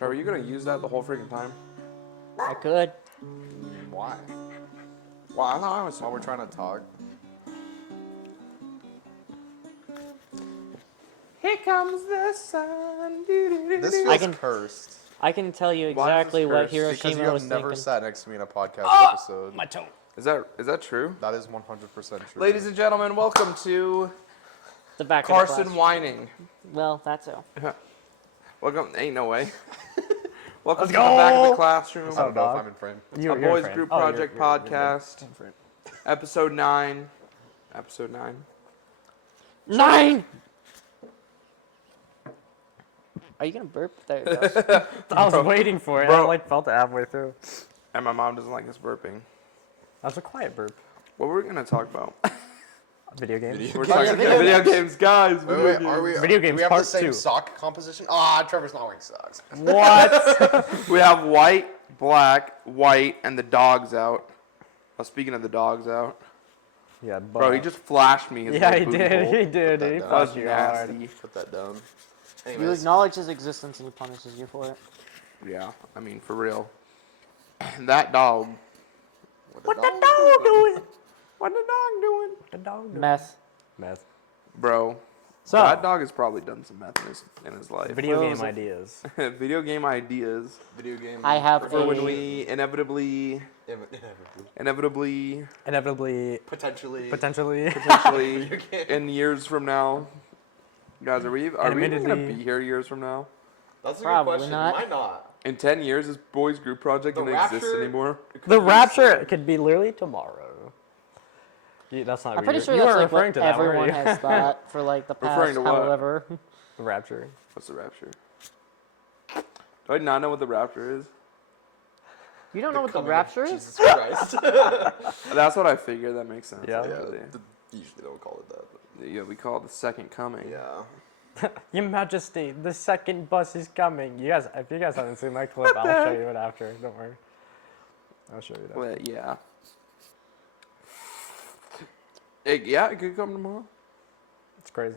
Trevor, are you gonna use that the whole freaking time? I could. Why? Well, I thought I was. While we're trying to talk. Here comes the sun. This I feels can- cursed. I can tell you Why is this exactly what cursed? Because Hiroshima you was have never thinking. sat next to me in a podcast episode. My toe. Is that true? That is 100% true. Ladies and gentlemen, welcome to The back Carson of the class. whining. Well, that's so. Welcome. Ain't no way. Welcome Let's to the back of go. the classroom. I don't know dog? if I'm in frame. A You're boys friend. group Oh, you're- project you're- you're good. podcast, I'm friend. episode 9. Episode 9. 9! Are you gonna burp? There it goes. I was waiting for it. Bro. I like felt it halfway through. And my mom doesn't like us burping. That was a quiet burp. What were we gonna talk about? Video games. We're yeah, talking video video games, guys. Wait, are we? Video do games we have part the same 2. sock composition? Ah, Trevor's not wearing socks. What? We have white, black, white, and the dog's out. Oh, speaking of the dog's out, Yeah, bro, he just flashed me. His Yeah, little he booty did. hole. He did. that He down. That was flushed you hard. nasty. Put that down. You Anyways, acknowledge his existence and he punishes you for it. Yeah, I mean for real. That dog. what The dog doing? What the dog doing? The dog doing? Meth. Meth. Bro, So, that dog has probably done some meth in his life. video What game was it? ideas. Video game ideas. video game. I have For when a- we inevitably, Inevitably, potentially. potentially, in years from now, guys, are we even gonna admittedly- be here years from now? That's a Probably good question. not. Why not? In 10 years, is Boys Group Project The gonna exist Rapture- anymore? the rapture could be literally tomorrow. Yeah, that's not. I'm pretty sure you that's were like referring what to that, weren't everyone you? has thought for like the Referring past to what? however. The rapture. What's the Rapture? Do I not know what the Rapture is? You don't know what the Coming of rapture is? Jesus Christ. That's what I figured. That makes sense. Yeah. yeah, actually. usually don't call it that. But Yeah, we call it the Second Coming. yeah. Your Majesty, the second bus is coming. You guys, if you guys haven't seen that clip, I'll show you it after. Don't worry. I'll show you that. Well, yeah. It could come tomorrow. It's crazy.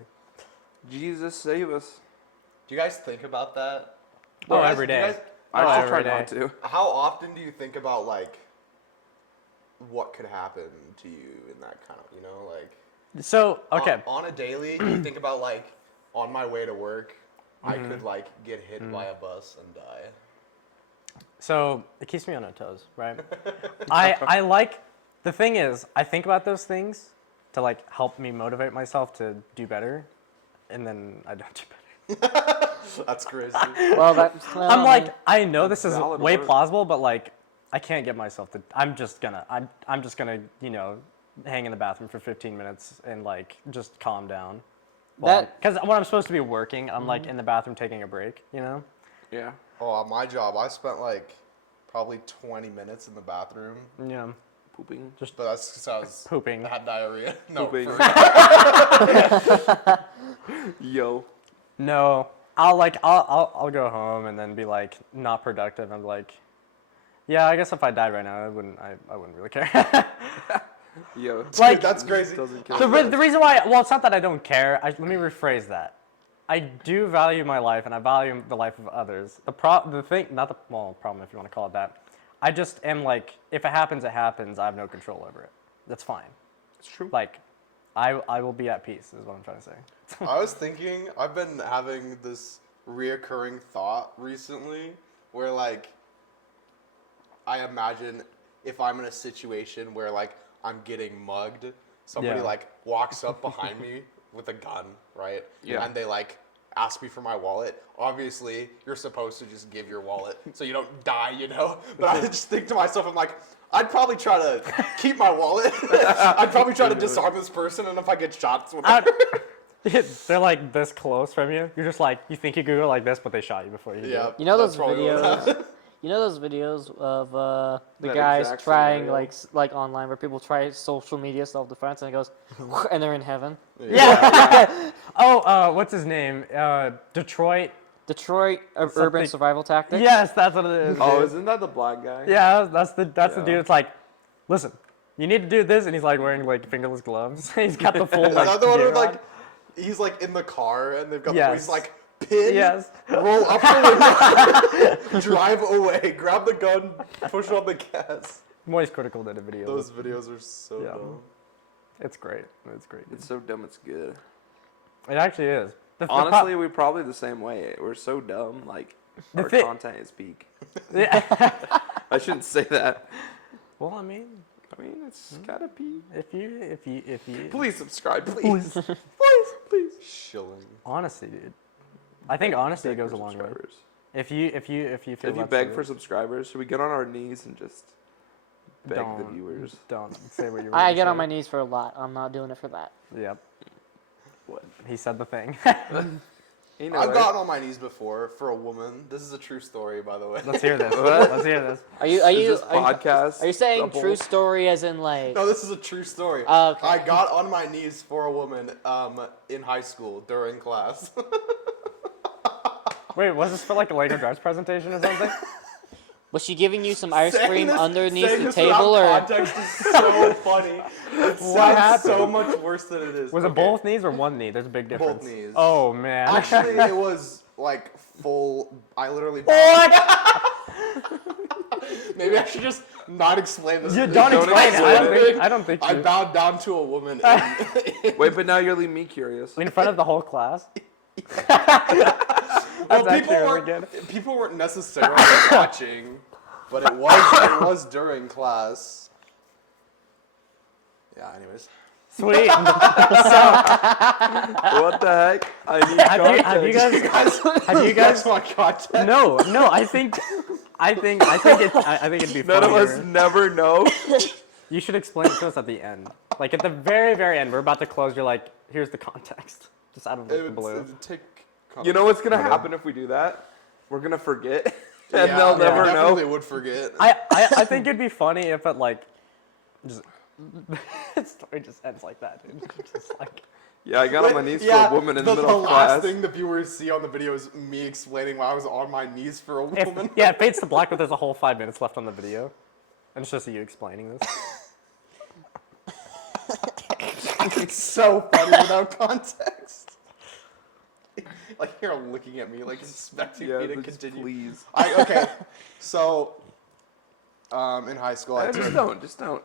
Jesus save us. Do you guys think about that? Oh, Guys, every do you day. guys- I Oh, still try every not day. to. How often do you think about like what could happen to you in that kind of, like So, okay. on a daily, you think about like on my way to work, I could like get hit by a bus and die. So it keeps me on my toes, right? I like, the thing is, I think about those things to like help me motivate myself to do better, and then I don't do better. That's crazy. Well, that's. Well, I'm I like, mean, I know this is valid way work. plausible, but like, I can't get myself to. I'm just gonna, hang in the bathroom for 15 minutes and like just calm down. Because when I'm supposed to be working, I'm like in the bathroom taking a break. Yeah. Oh, at my job, I spent like probably 20 minutes in the bathroom, Yeah. Pooping. but that's because I was Pooping. I had diarrhea. No, Pooping. for- Yo. No, I'll go home and then be like not productive. I'm like, yeah, I guess if I died right now, I wouldn't really care. Yo. Like, that's crazy. Doesn't kill the reason why, well, it's not that I don't care. Let me rephrase that. I do value my life and I value the life of others. Problem if you want to call it that. I just am like, if it happens, it happens. I have no control over it. That's fine. It's true. Like, I will be at peace is what I'm trying to say. I was thinking, I've been having this reoccurring thought recently where like I imagine if I'm in a situation where like I'm getting mugged, somebody Yeah. like walks up behind me with a gun, right? Yeah. And they like ask me for my wallet. Obviously, you're supposed to just give your wallet so you don't die, But I just think to myself, I'm like, I'd probably try to keep my wallet. I'd probably try to disarm this person, and if I get shot, it's whatever. They're like this close from you. You're just like, you think you could go like this, but they shot you before you did Yeah. it. you know those that's probably what videos. happened. You know those videos of the That guys exact trying scenario. like online where people try social media self-defense and it goes and they're in heaven. Yeah. Oh, what's his name? Detroit. Detroit urban Something- survival tactics. Yes, that's what it is. Oh, dude. isn't that the black guy? Yeah, that's the dude. Yeah. It's like, listen, you need to do this, and he's like wearing like fingerless gloves. He's got the full Is like. that the one gear where on. like he's like in the car and they've got Yes. he's like pin, Yes. roll up the window, drive away, grab the gun, push on the gas. Moist Critical did a video. Those videos are so Yeah. dumb. It's great. It's great. It's so dumb, it's good. It actually is. Honestly, we're probably the same way. We're so dumb. Like, The our thi- content is peak. yeah. I shouldn't say that. Well, I mean, It's gotta peak. if you. Please subscribe, please. please. Shilling. Honesty, dude. I think honesty Beg goes for a long way. subscribers. If you feel If you that's beg the- for subscribers, should we get on our knees and just beg the Don't. viewers? Don't say what you were I gonna get on say. my knees for a lot. I'm not doing it for that. Yep. What? He said the thing. You know, I've right? gotten on my knees before for a woman. This is a true story, by the way. Let's hear this. What? Let's hear this. Are you Is this podcast? Are you saying double? true story as in like? No, this is a true story. Oh, okay. I got on my knees for a woman in high school during class. Wait, was this for like a Lego Drives presentation or something? Was she giving you some ice Saying cream this- underneath saying the this without table, or? context is so funny. It sounds so much worse than it is. Was it Okay. both knees or one knee? There's a big difference. Both knees. Oh man. Actually, it was like full. I literally. Maybe I should just not explain this. You don't Don't explain it. explain I don't think I you. bowed down to a woman. Wait, but now you're leaving me curious. In front of the whole class. Well, That's people actually really weren't good. people weren't necessarily watching, but it was during class. Yeah. Anyways, Sweet. What the heck? I need have you guys? Have you guys? that's my content. No. I think it'd be None of funnier. us never know. You should explain it to us at the end. Like at the very, very end, we're about to close. You're like, here's the context, just out of like, the blue. It'd take. You know what's gonna happen if we do that? We're gonna forget, and Yeah, they'll never I definitely know. would forget. I think it'd be funny if it like, just the story just ends like that, dude. Just like. Yeah, I got on my knees Yeah, for a woman in the the middle of last class. thing the viewers see on the video is me explaining why I was on my knees for a If, woman. yeah, it fades to black, but there's a whole 5 minutes left on the video, and it's just you explaining this. It's so funny without context. Like you're looking at me like expecting Yeah, me to just continue. please. Okay, so in high school I Just took. just don't.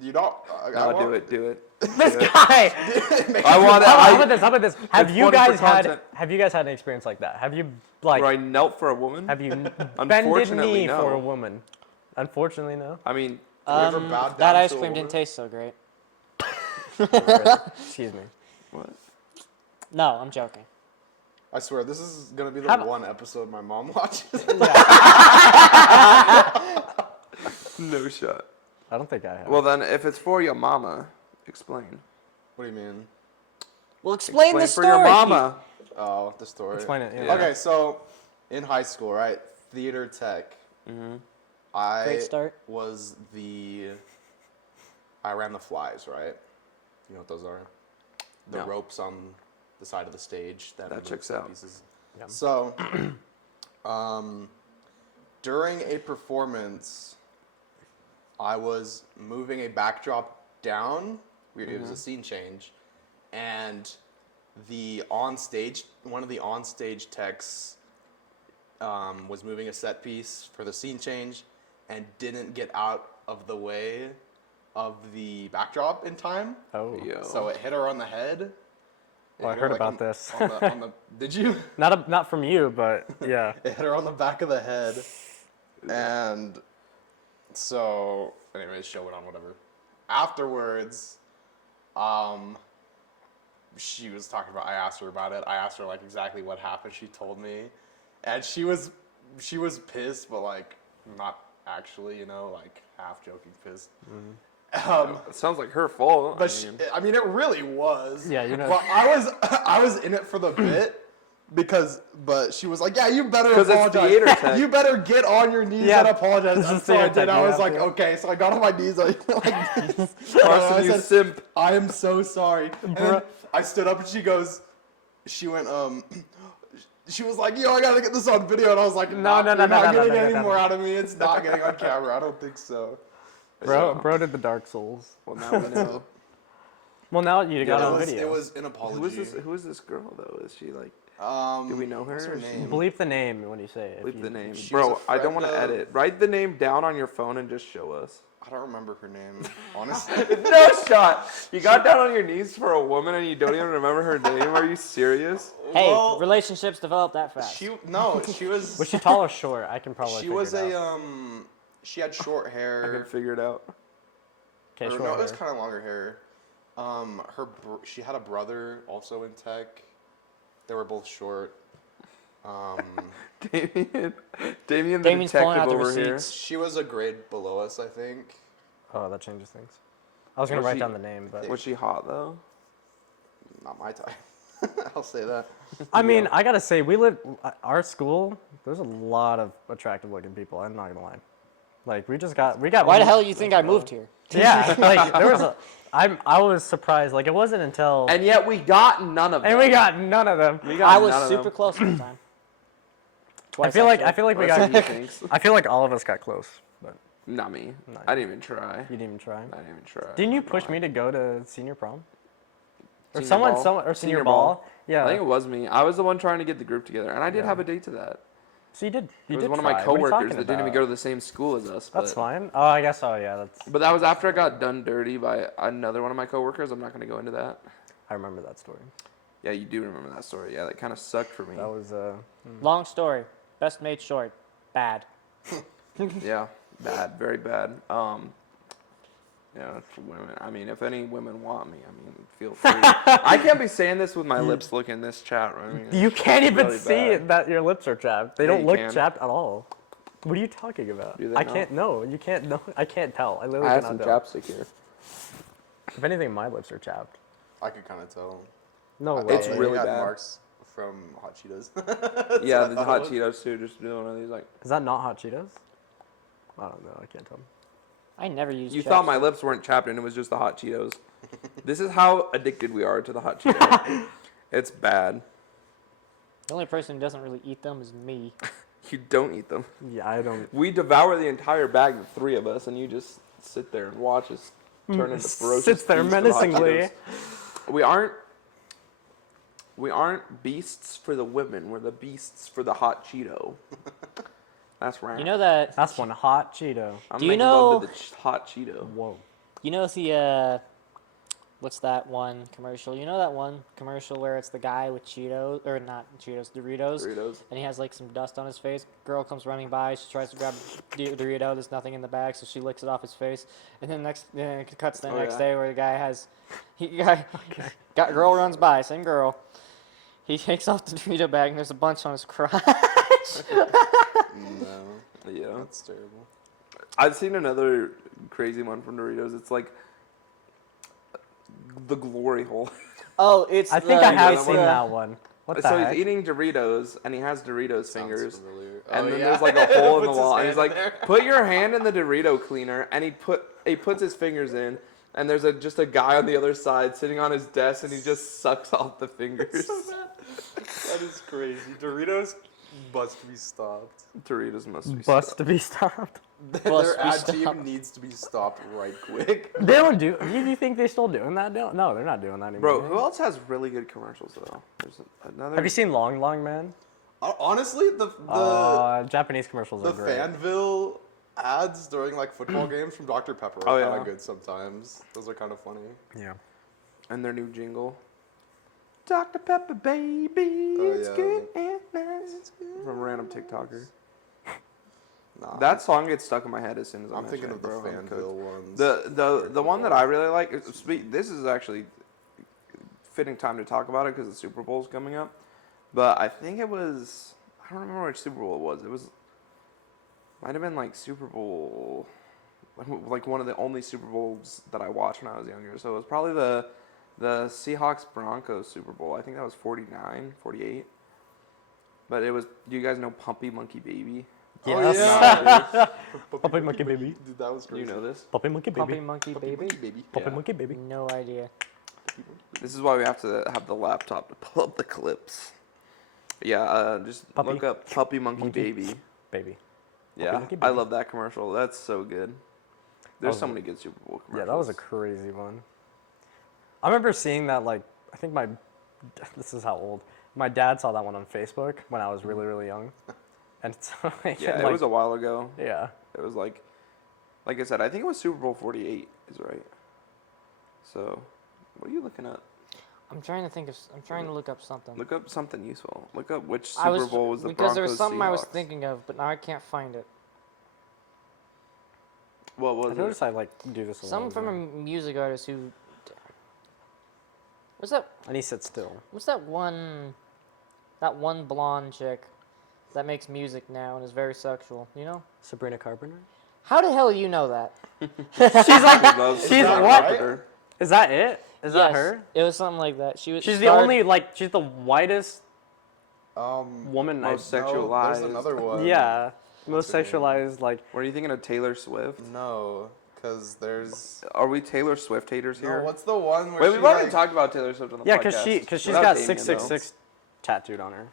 You don't. No, do it. This guy. I want How to. about this? How about this? Have It's you funny for guys had? content. Have you guys had an experience like that? Have you like? Where I knelt for a woman. Have you bended Unfortunately, knee for no. a woman? Unfortunately, no. I mean, ever bowed That down ice to a cream woman? didn't taste so great. Excuse me. what? No, I'm joking. I swear this is gonna be the How- one episode my mom watches. No shot. I don't think I have. Well, then, if it's for your mama, explain. What do you mean? Well, explain the for story. your mama. Oh, the story. Explain it. Yeah. Yeah. Okay, so in high school, right, theater tech. Mm-hmm. I Great start. was I ran the flies, right? You know what those are? The No. ropes on the side of the stage that move checks set out. pieces. Yeah. So, during a performance, I was moving a backdrop down. It was a scene change, and one of the onstage techs was moving a set piece for the scene change, and didn't get out of the way of the backdrop in time. Oh. Yo. So it hit her on the head. It Well, I hit her, heard like, about this. on the, did you? Not from you, but yeah. It hit her on the back of the head. And so, anyways, show went on, whatever. Afterwards, she was talking about, I asked her about it. I asked her, like, exactly what happened. She told me. And she was pissed, but, like, not actually, you know, like, half joking pissed. It sounds like her fault. But I mean, it really was. Yeah, you know. But I was in it for the bit but she was like, yeah, you better 'Cause it's apologize. theater tech. You better get on your knees Yeah, and apologize. this And is so I theater did. tech, I you was have like, to. okay. So I got on my knees like this. Carson, I you said, simp. I am so sorry. And then I stood up and she went, she was like, yo, I gotta get this on video. And I was like, No, you're not no, getting any no. more out of me. It's not getting on camera. I don't think so. Bro did the Dark Souls. Well, now we know. Well, now you got it on was, video. It was an apology. Who is this girl though? Is she like? Do we know her? What's her Or she- name? Bleep the name when you say it. if Bleep you- the name. She was Bro, a I don't want to friend of- edit. Write the name down on your phone and just show us. I don't remember her name, honestly. No shot. You got down on your knees for a woman and you don't even remember her name? Are you serious? Hey, Well, relationships develop that fast. she Was was she tall or short? I can probably. she figure was it a out. she had short I can hair. figure it out. Okay, Or short no, it was hair. kind of longer hair. She had a brother also in tech. They were both short. Damien the Damian's pulling out detective the over here. receipts. She was a grade below us, I think. Oh, that changes things. I was gonna Was write she- down the name, but Was she hot though? Not my type. I'll say that. I mean, I gotta say, our school. There's a lot of attractive-looking people. I'm not gonna lie. Like we got. Why the hell do you think I moved here? Yeah, like there was a. I was surprised. Like it wasn't until. And yet we got none of them. And we got none of them. We got I was none of super them. close at the time. I Twice, feel like actually. we That's got. what he thinks. I feel like all of us got close, but Not me. No. I didn't even try. you didn't even try. I didn't even try. Didn't you push me to go to senior prom? Or Senior someone, ball? someone, or senior, Senior ball? ball. Yeah. I think it was me. I was the one trying to get the group together, and I did Yeah. have a date to that. So you did. You It was did one of try. my What are you coworkers talking that didn't even about? go to the same school as us. That's but, fine. Oh, I guess. Oh, yeah. That's. But that was after I got done dirty by another one of my coworkers. I'm not going to go into that. I remember that story. Yeah, you do remember that story. Yeah, that kind of sucked for me. That was. Long story. Best made short. Bad. Yeah, bad, very bad. Yeah, for women. I mean, if any women want me, I mean, feel free. I can't be saying this with my lips looking this chat. Right? I mean, You can't even really see bad. that your lips are chapped. They Yeah, don't you look can. chapped at all. What are you talking about? Do they I not? can't. No, you can't. No, I can't tell. I literally I have cannot some tell. chapstick here. If anything, my lips are chapped. I could kind of tell. No way. It's really got bad. marks from Hot Cheetos. Yeah, what I the thought hot it was. Cheetos too. Just doing one of these like. Is that not hot Cheetos? I don't know. I can't tell. I never used You chapstick. thought my lips weren't chapped and it was just the hot Cheetos. This is how addicted we are to the hot Cheetos. It's bad. The only person who doesn't really eat them is me. You don't eat them. Yeah, I don't. We devour the entire bag, the three of us, and you just sit there and watch us turn into ferocious. Sits there beasts of hot menacingly. Cheetos. We aren't beasts for the women. We're the beasts for the hot Cheeto. That's right. You know that? That's one hot Cheeto. I'm Do you making love know- to the hot Cheeto. Whoa. You know the what's that one commercial? You know that one commercial where it's the guy with Cheetos or not Cheetos, Doritos, Doritos. and he has like some dust on his face. Girl comes running by. She tries to grab Dorito. There's nothing in the bag, so she licks it off his face. And then it cuts to the Oh, next yeah. day where the guy has got girl runs by, same girl. He takes off the Dorito bag and there's a bunch on his crotch. No, Yeah. that's terrible. I've seen another crazy one from Doritos. It's like the glory hole. Oh, it's I think the- I have it's seen the- that one. What the So heck? he's eating Doritos and he has Doritos Sounds fingers. familiar. And Oh, then yeah. there's like a hole in the Puts his wall, and hand he's in like, there. "Put your hand in the Dorito cleaner," and he puts his fingers in, and there's just a guy on the other side sitting on his desk, and he just sucks off the fingers. That is crazy. Doritos must be stopped. Doritos must be Bust stopped. to be stopped. Must Their be ad stopped. team needs to be stopped right quick. They don't do. You think they're still doing that? No, they're not doing that anymore. Bro, who else has really good commercials though? There's another. Have you seen Long Long Man? Honestly, the Japanese commercials are great. Fanville ads during like football games from Dr. Pepper Oh, are yeah. kind of good sometimes. Those are kind of funny. Yeah. And their new jingle. Dr. Pepper, baby, Oh, it's yeah. good and nice. From a random TikToker. Nah, That song gets stuck in my head as soon as I'm mention thinking it, of the bro. I'm cooked. Fanville ones. The one that I really like. This is actually fitting time to talk about it because the Super Bowl's coming up. But I think it was. I don't remember which Super Bowl it was. It was. Might have been like Super Bowl. Like one of the only Super Bowls that I watched when I was younger. So it was probably the Seahawks Broncos Super Bowl. I think that was 49, 48. But it was. Do you guys know Pumpy Monkey Baby? Yes. yeah. Puppy Monkey Baby. Dude, that was Do crazy. you know this? Puppy Monkey Puppy Baby. monkey Puppy baby. Monkey Baby. Puppy Yeah. Monkey Baby. No idea. This is why we have to have the laptop to pull up the clips. Yeah, just Puppy. look up Puppy Monkey, Monkey. Baby. Baby. Yeah, Monkey I Baby. love that commercial. That's so good. There's was so a- many good Super Bowl Yeah, commercials. that was a crazy one. I remember seeing that, like, I think this is how old. My dad saw that one on Facebook when I was really, really young. And so, Yeah, it like, was a while ago. yeah. It was like I said, I think it was Super Bowl 48 is right. So, what are you looking at? I'm trying to look up something. Look up something useful. Look up which I Super was Bowl was the because there was Broncos something I was Seahawks. thinking of, but now I can't find it. What I was it? noticed I like do this a lot. Some from a music artist who. What's that? And he sits still. What's that one? That one blonde chick that makes music now and is very sexual. You know? Sabrina Carpenter? How the hell do you know that? She's like, Loves she's Sabrina what? Carpenter. Is that it? Is that Yes, her? It was something like that. She was. She's the starred- only, like, she's the whitest Um, woman Most I no, sexualized. there's another one. Yeah. Most her name? sexualized, like, Were you thinking of Taylor Swift? No, because there's. Are we Taylor Swift haters here? No, what's the one where Wait, she we've already like, talked about Taylor Swift on the yeah, podcast. because she's Without got Damian, 666 tattooed on her. though.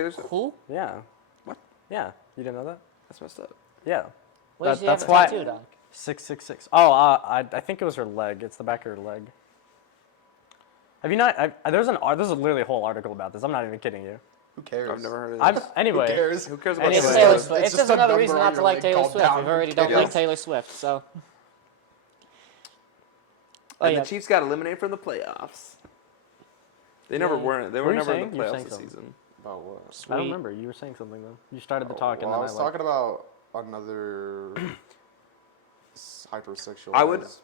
Taylor Swift. Who? Yeah. What? Yeah. You didn't know that? That's messed up. Yeah. What does she that's have it why- tattooed on? 666. Oh, I think it was her leg. It's the back of her leg. Have you not? There's literally a whole article about this. I'm not even kidding you. Who cares? I've never heard of I'm this. anyway. Who cares? Who cares And about it's Anyway. Taylor It's Swift. It's just just a another number reason on not to your like leg Taylor called Swift. down. We've already Who don't like cares? Taylor Swift, so. Oh And yeah. the Chiefs got eliminated from the playoffs. They never Yeah. weren't. They What were were you never in saying? the You were playoffs saying this something. season. About what? I Sweet. don't remember. You were saying something though. You started to talk, and Well, then I was talking about another hypersexual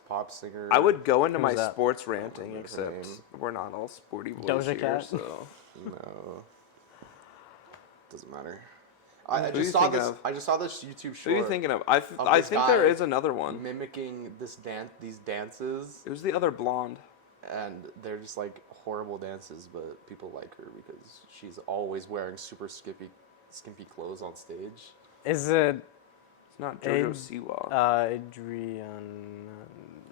pop singer. I would go into Who's my that? sports ranting, remember her except name. we're not all sporty boys Doja here, Cat? so. No. Doesn't matter. I Who you just saw thinking this. of? I just saw this YouTube Who are short you thinking of? I this think there guy is another one. mimicking these dances, It was the other blonde. and they're just like horrible dances, but people like her because she's always wearing super skimpy clothes on stage. Is it It's not JoJo Ad- Siwa. Adrian?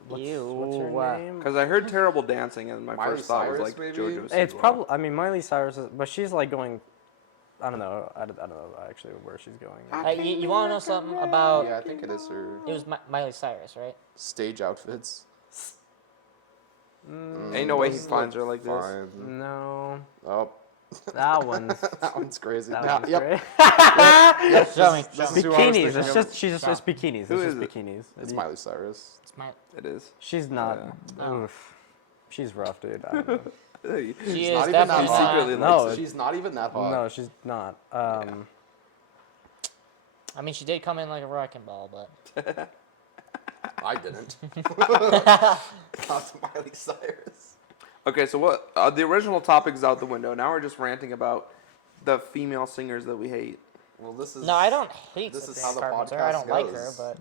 What's Ew. her name? Because I heard terrible dancing, and my Miley first thought was Cyrus, like maybe? JoJo Siwa. It's probably. I mean, Miley Cyrus, but she's like going. I don't know. I don't know actually where she's going. You want to know something about? Yeah, I think it is her It was Miley Cyrus, right? stage outfits. Ain't no way he Those finds look her like this. fine. No, Oh, that one's. that one's crazy. That Yeah, one's yep. great. Show me. this Show is me. who I was Bikinis. thinking It's of. just she's just it's bikinis. Who It's just is it? bikinis. It's Miley Cyrus. It's my. It is. She's not. Yeah. Oof. She's rough, dude. I don't know. Hey, She not is even definitely that hot. secretly not. likes No, She's not even that hot. no, she's not. I mean, she did come in like a wrecking ball, but I didn't. Not to Miley Cyrus. Okay, so what? The original topic's out the window. Now we're just ranting about the female singers that we hate. Well, this is. no, I don't hate This is Sabrina how the Carpenter. I podcast don't like her, goes. but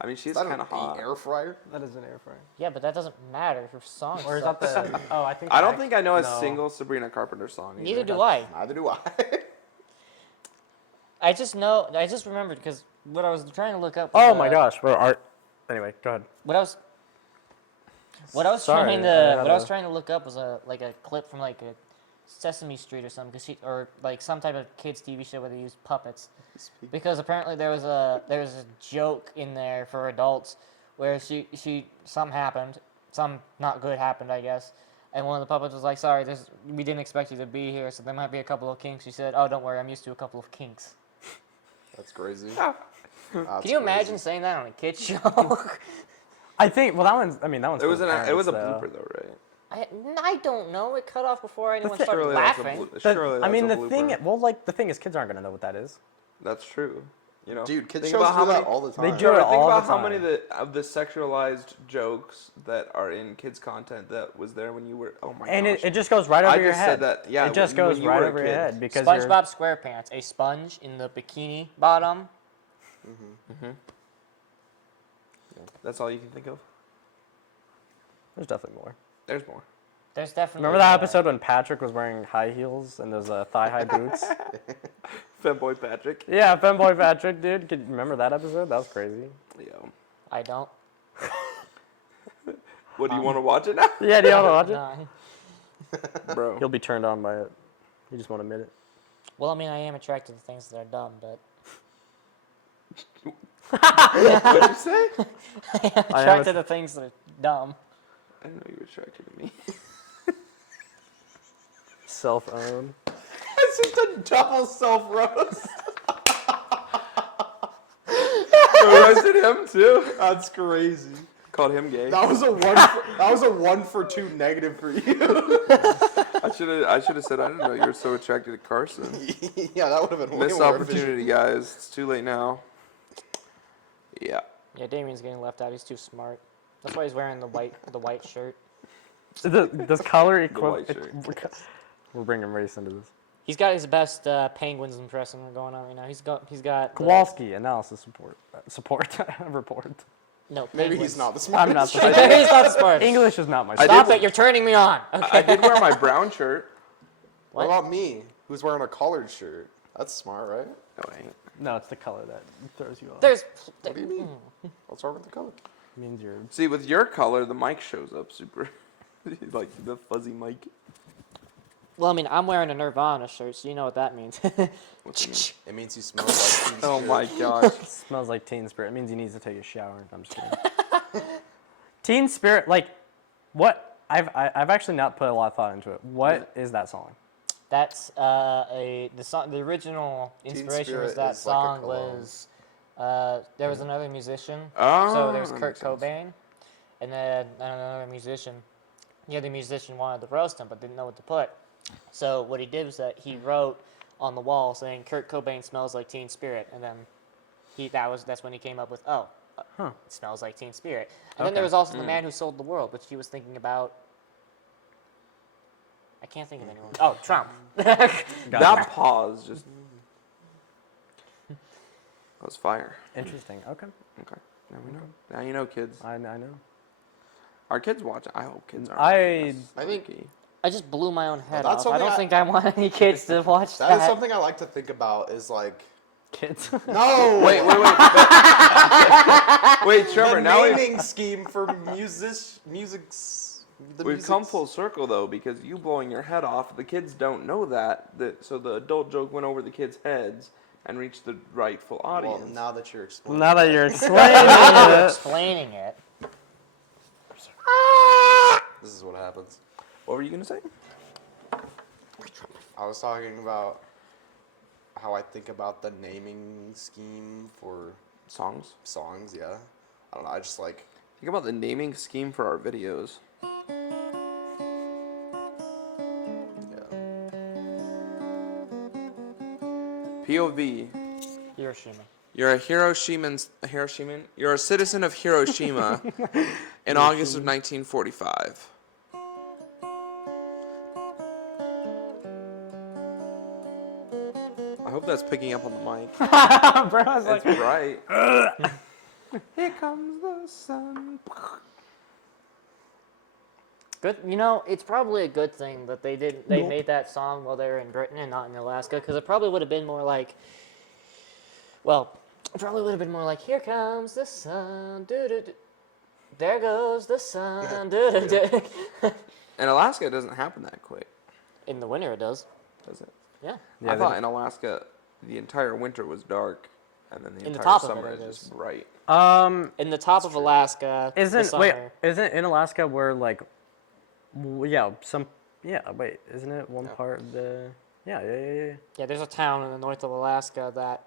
I mean, she's Is that kind of hot. an air fryer? That is an air fryer. yeah, but that doesn't matter. Her song. Or is that sucks. the? Oh, I think. I don't think I know a no. single Sabrina Carpenter song. Neither either. do I. Neither do I. I just know. I just remembered because what I was trying to look up. Oh Was, my gosh. Well, art. Anyway, go ahead. What I was. What I was Sorry, trying I to had what I was a- trying to look up was a clip from like a Sesame Street or something, or like some type of kids TV show where they use puppets. Because apparently there was a joke in there for adults where something happened, some not good happened, I guess, and one of the puppets was like, "Sorry, we didn't expect you to be here, so there might be a couple of kinks." She said, "Oh, don't worry, I'm used to a couple of kinks." That's crazy. Can you imagine saying that on a kids show? I think. Well, that one's. I mean, that one's. It for was the it was a parents, blooper though, right? I don't know. It cut off before anyone started Surely that's a laughing. surely I mean, that's the a thing. blooper. Well, like the thing is, kids aren't gonna know what that is. That's true. You know, Dude, kids think shows about how do that many, all the time. They do Trevor, it think all about the how many time. of the sexualized jokes that are in kids' content that was there when you were. Oh my And gosh! it just goes right over I your just head. said that. Yeah, it just when goes you right were a over your kid. head because you're. SpongeBob SquarePants, a sponge in the bikini bottom. That's all you can think of. There's definitely more. There's more. There's definitely. Remember that more. episode when Patrick was wearing high heels and those thigh-high boots? Femboy Patrick. Yeah, femboy Patrick, dude. Could you remember that episode? That was crazy. Yo. I don't. What do you want to watch it now, Yeah, do you want to watch No. bro? He'll be turned on by it. You just won't admit it. Well, I mean, I am attracted to things that are dumb, but What'd you say? attracted to things that are dumb. I didn't know you were attracted to me. Self-owned. It's just a double self-roast. Roasted him too. That's crazy. Called him gay. That was a one for two negative for you. I should have said I didn't know you were so attracted to Carson. Yeah, that would have been way Missed more opportunity, guys. It's too late now. Yeah. Yeah, Damian's getting left out. He's too smart. That's why he's wearing the white shirt. Does color white equal? shirt. We're bringing race into this. He's got his best Penguins impression going on right now. He's got the- Kowalski analysis report. report. No, Maybe Penguins. he's not the I'm smartest. not. Maybe he's not smart. English is not my. I Stop did- it! You're turning me on. Okay. I did wear my brown shirt. What about me, who's wearing a collared shirt? That's smart, right? No, I ain't. No, it's the color that throws you off. There's. What do you mean? What's wrong with the color? Means you're. See, with your color, the mic shows up super. Like the fuzzy mic. Well, I mean, I'm wearing a Nirvana shirt, so you know what that means. What's it mean? It means he smells like Teen Oh Spirit. my gosh. Smells like Teen Spirit. It means he needs to take a shower. I'm just kidding. Teen Spirit, like, what? I've actually not put a lot of thought into it. What is that song? That's the song. The original inspiration Spirit was that is like a song cologne. was there was another musician. Oh, So there was that Kurt makes sense. Cobain, and then another musician. The other musician wanted to roast him, but didn't know what to put. So what he did was that he wrote on the wall saying Kurt Cobain smells like Teen Spirit, and then that's when he came up with it smells like Teen Spirit. And then there was also the man who sold the world, which he was thinking about. I can't think of anyone. Oh, Trump. That pause just. That was fire. Interesting. Okay. Okay. Now we know. Now you know, kids. I know. Are kids watching? I hope kids are. I think- I just blew my own head that's off. I something don't think I want any kids to watch that. That is something I like to think about. Is like, Kids. no, Wait. Wait, Trevor. the Now naming scheme for we've come full circle though, because you blowing your head off. The kids don't know that. So the adult joke went over the kids' heads and reached the rightful audience. Well, now that you're explaining, Now that you're Now you're explaining it. explaining it. this is what happens. What were you gonna say? I was talking about how I think about the naming scheme for Songs. songs. Yeah, I don't know. I just like. Think about the naming scheme for our videos. Yeah. POV. Hiroshima. You're a Hiroshiman? You're a citizen of Hiroshima in August of 1945. I hope that's picking up on the mic. Bro, I was like, That's right. Here comes the sun. Good. You know, it's probably a good thing that they didn't. They made that song while they were in Britain and not in Alaska, because it probably would have been more like. Well, it probably would have been more like, "Here comes the sun, doo doo doo. There goes the sun, doo doo doo." In Alaska, it doesn't happen that quick, In the winter, it does. does it? Yeah. Yeah, I thought in Alaska, the entire winter was dark, and then the In the entire top of summer it, it is just is. bright. In the top of Alaska, the isn't summer. in Alaska where like, isn't it one part of the? Yeah. Yeah, there's a town in the north of Alaska that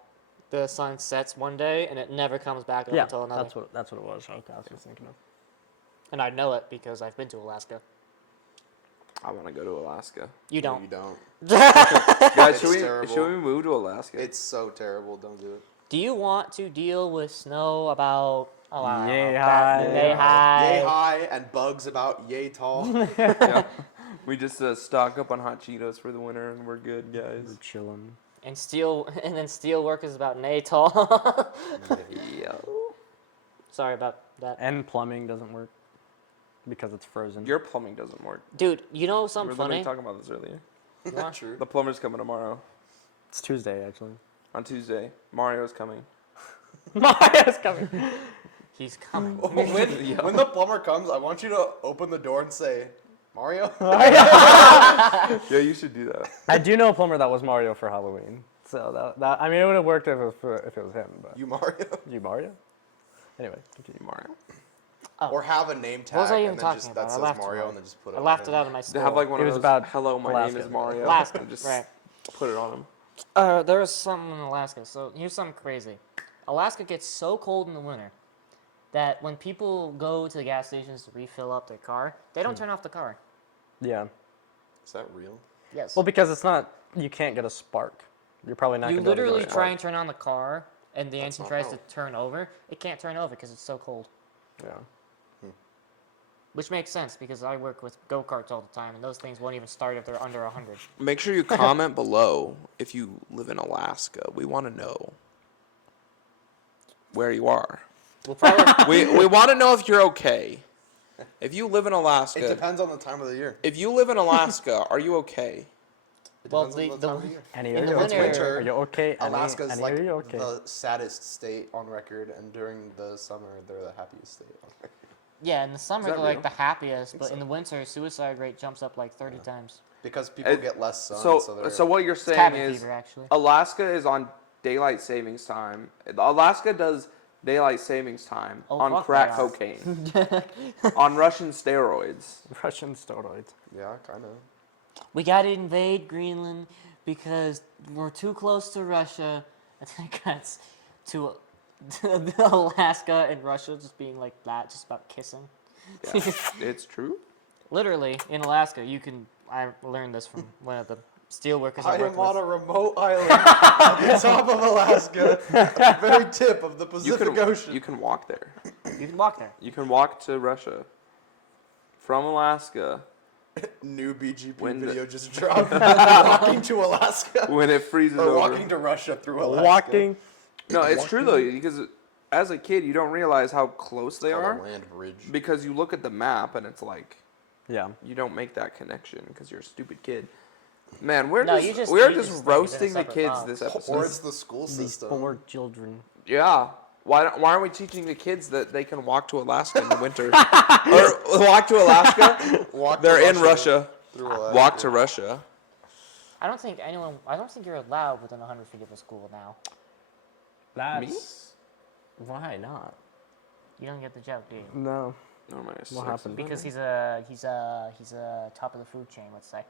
the sun sets one day and it never comes back up Yeah, until another. that's what it was. Okay, I was just thinking of. And I know it because I've been to Alaska. I want to go to Alaska. You No, don't. you don't. Guys, It's terrible. should we move to Alaska? It's so terrible. Don't do it. Do you want to deal with snow about Yay high. Yay high. Yay high and bugs about yay tall. Yeah. We just stock up on hot Cheetos for the winter, and we're good, guys. We're chilling. And steel work is about nay tall. Yeah. Sorry about that. And plumbing doesn't work because it's frozen. Your plumbing doesn't work. Dude, you know We were something literally funny? talking about this earlier. Yeah. True. The plumber's coming tomorrow. It's Tuesday actually. On Tuesday. Mario's coming. Mario's coming. He's coming. When the plumber comes, I want you to open the door and say, Mario? Yeah, you should do that. I do know a plumber that was Mario for Halloween. So that I mean, it would have worked if it was him. But You Mario? you Mario? Anyway, continue. Mario. Or have a name tag What was I even and then talking just about? that I says laughed Mario about and then just put it I on laughed it. it out of my To skull. have like one It of was those, about hello, my Alaska. name is Mario. Alaska, And just right. put it on him. There was something in Alaska. So here's something crazy. Alaska gets so cold in the winter that when people go to the gas stations to refill up their car, they don't turn off the car. Yeah. Is that real? Yes. Well, because it's not. You can't get a spark. You're probably not. You gonna be able to get a literally try spark. and turn on the car, and the engine not tries how- to turn over. It can't turn over because it's so cold. Yeah. Which makes sense because I work with go-karts all the time, and those things won't even start if they're under 100. Make sure you comment below if you live in Alaska. We want to know where you are. We'll probably We want to know if you're okay. If you live in It Alaska, depends on the time of the year. if you live in Alaska, are you okay? It Well, depends on the time of the year. Annie, In are the you winter- okay? winter, Are you okay? Annie, Alaska's Annie, like are you okay? the saddest state on record, and during the summer, they're the happiest state on record. yeah, in the summer that they're like real? the happiest, but so. in the winter suicide rate jumps up like 30 times. Because people It- get less sun, So, so they're... so what you're saying Cabin is fever, actually. Alaska is on daylight savings time. Alaska does daylight savings time Oh, on fuck crack that. cocaine, on Russian steroids. Russian steroids. Yeah, kind of. We gotta invade Greenland because we're too close to Russia. And then it cuts to Alaska and Russia just being like that, just about kissing. Yeah, it's true. Literally, in Alaska, you can. I learned this from one of the steelworkers I I worked am on with. a remote island at the top of Alaska, at the very tip of the You Pacific Ocean. you can walk there. You can walk there. You can walk to Russia from Alaska New BGP When the- video just dropped. Walking to Alaska. when it freezes Or over. walking to Russia through Alaska. Walking. No, it's true though, because as a kid you don't realize how close they On a are land bridge. because you look at the map and it's like Yeah. you don't make that connection because you're a stupid kid. Man, we're No, just, you just- we're you just just think it's in a roasting the separate kids box. this Or episode. it's the school These system. poor children. Yeah. Why aren't we teaching the kids that they can walk to Alaska in the winter? Or walk to Alaska? Walk to They're in Russia. Through Alaska. Walk to Russia. I don't think you're allowed within 100 feet of a school now. That's why not? You don't get the joke, do you? No. Oh my What happened? Because he's a top of the food chain, let's say.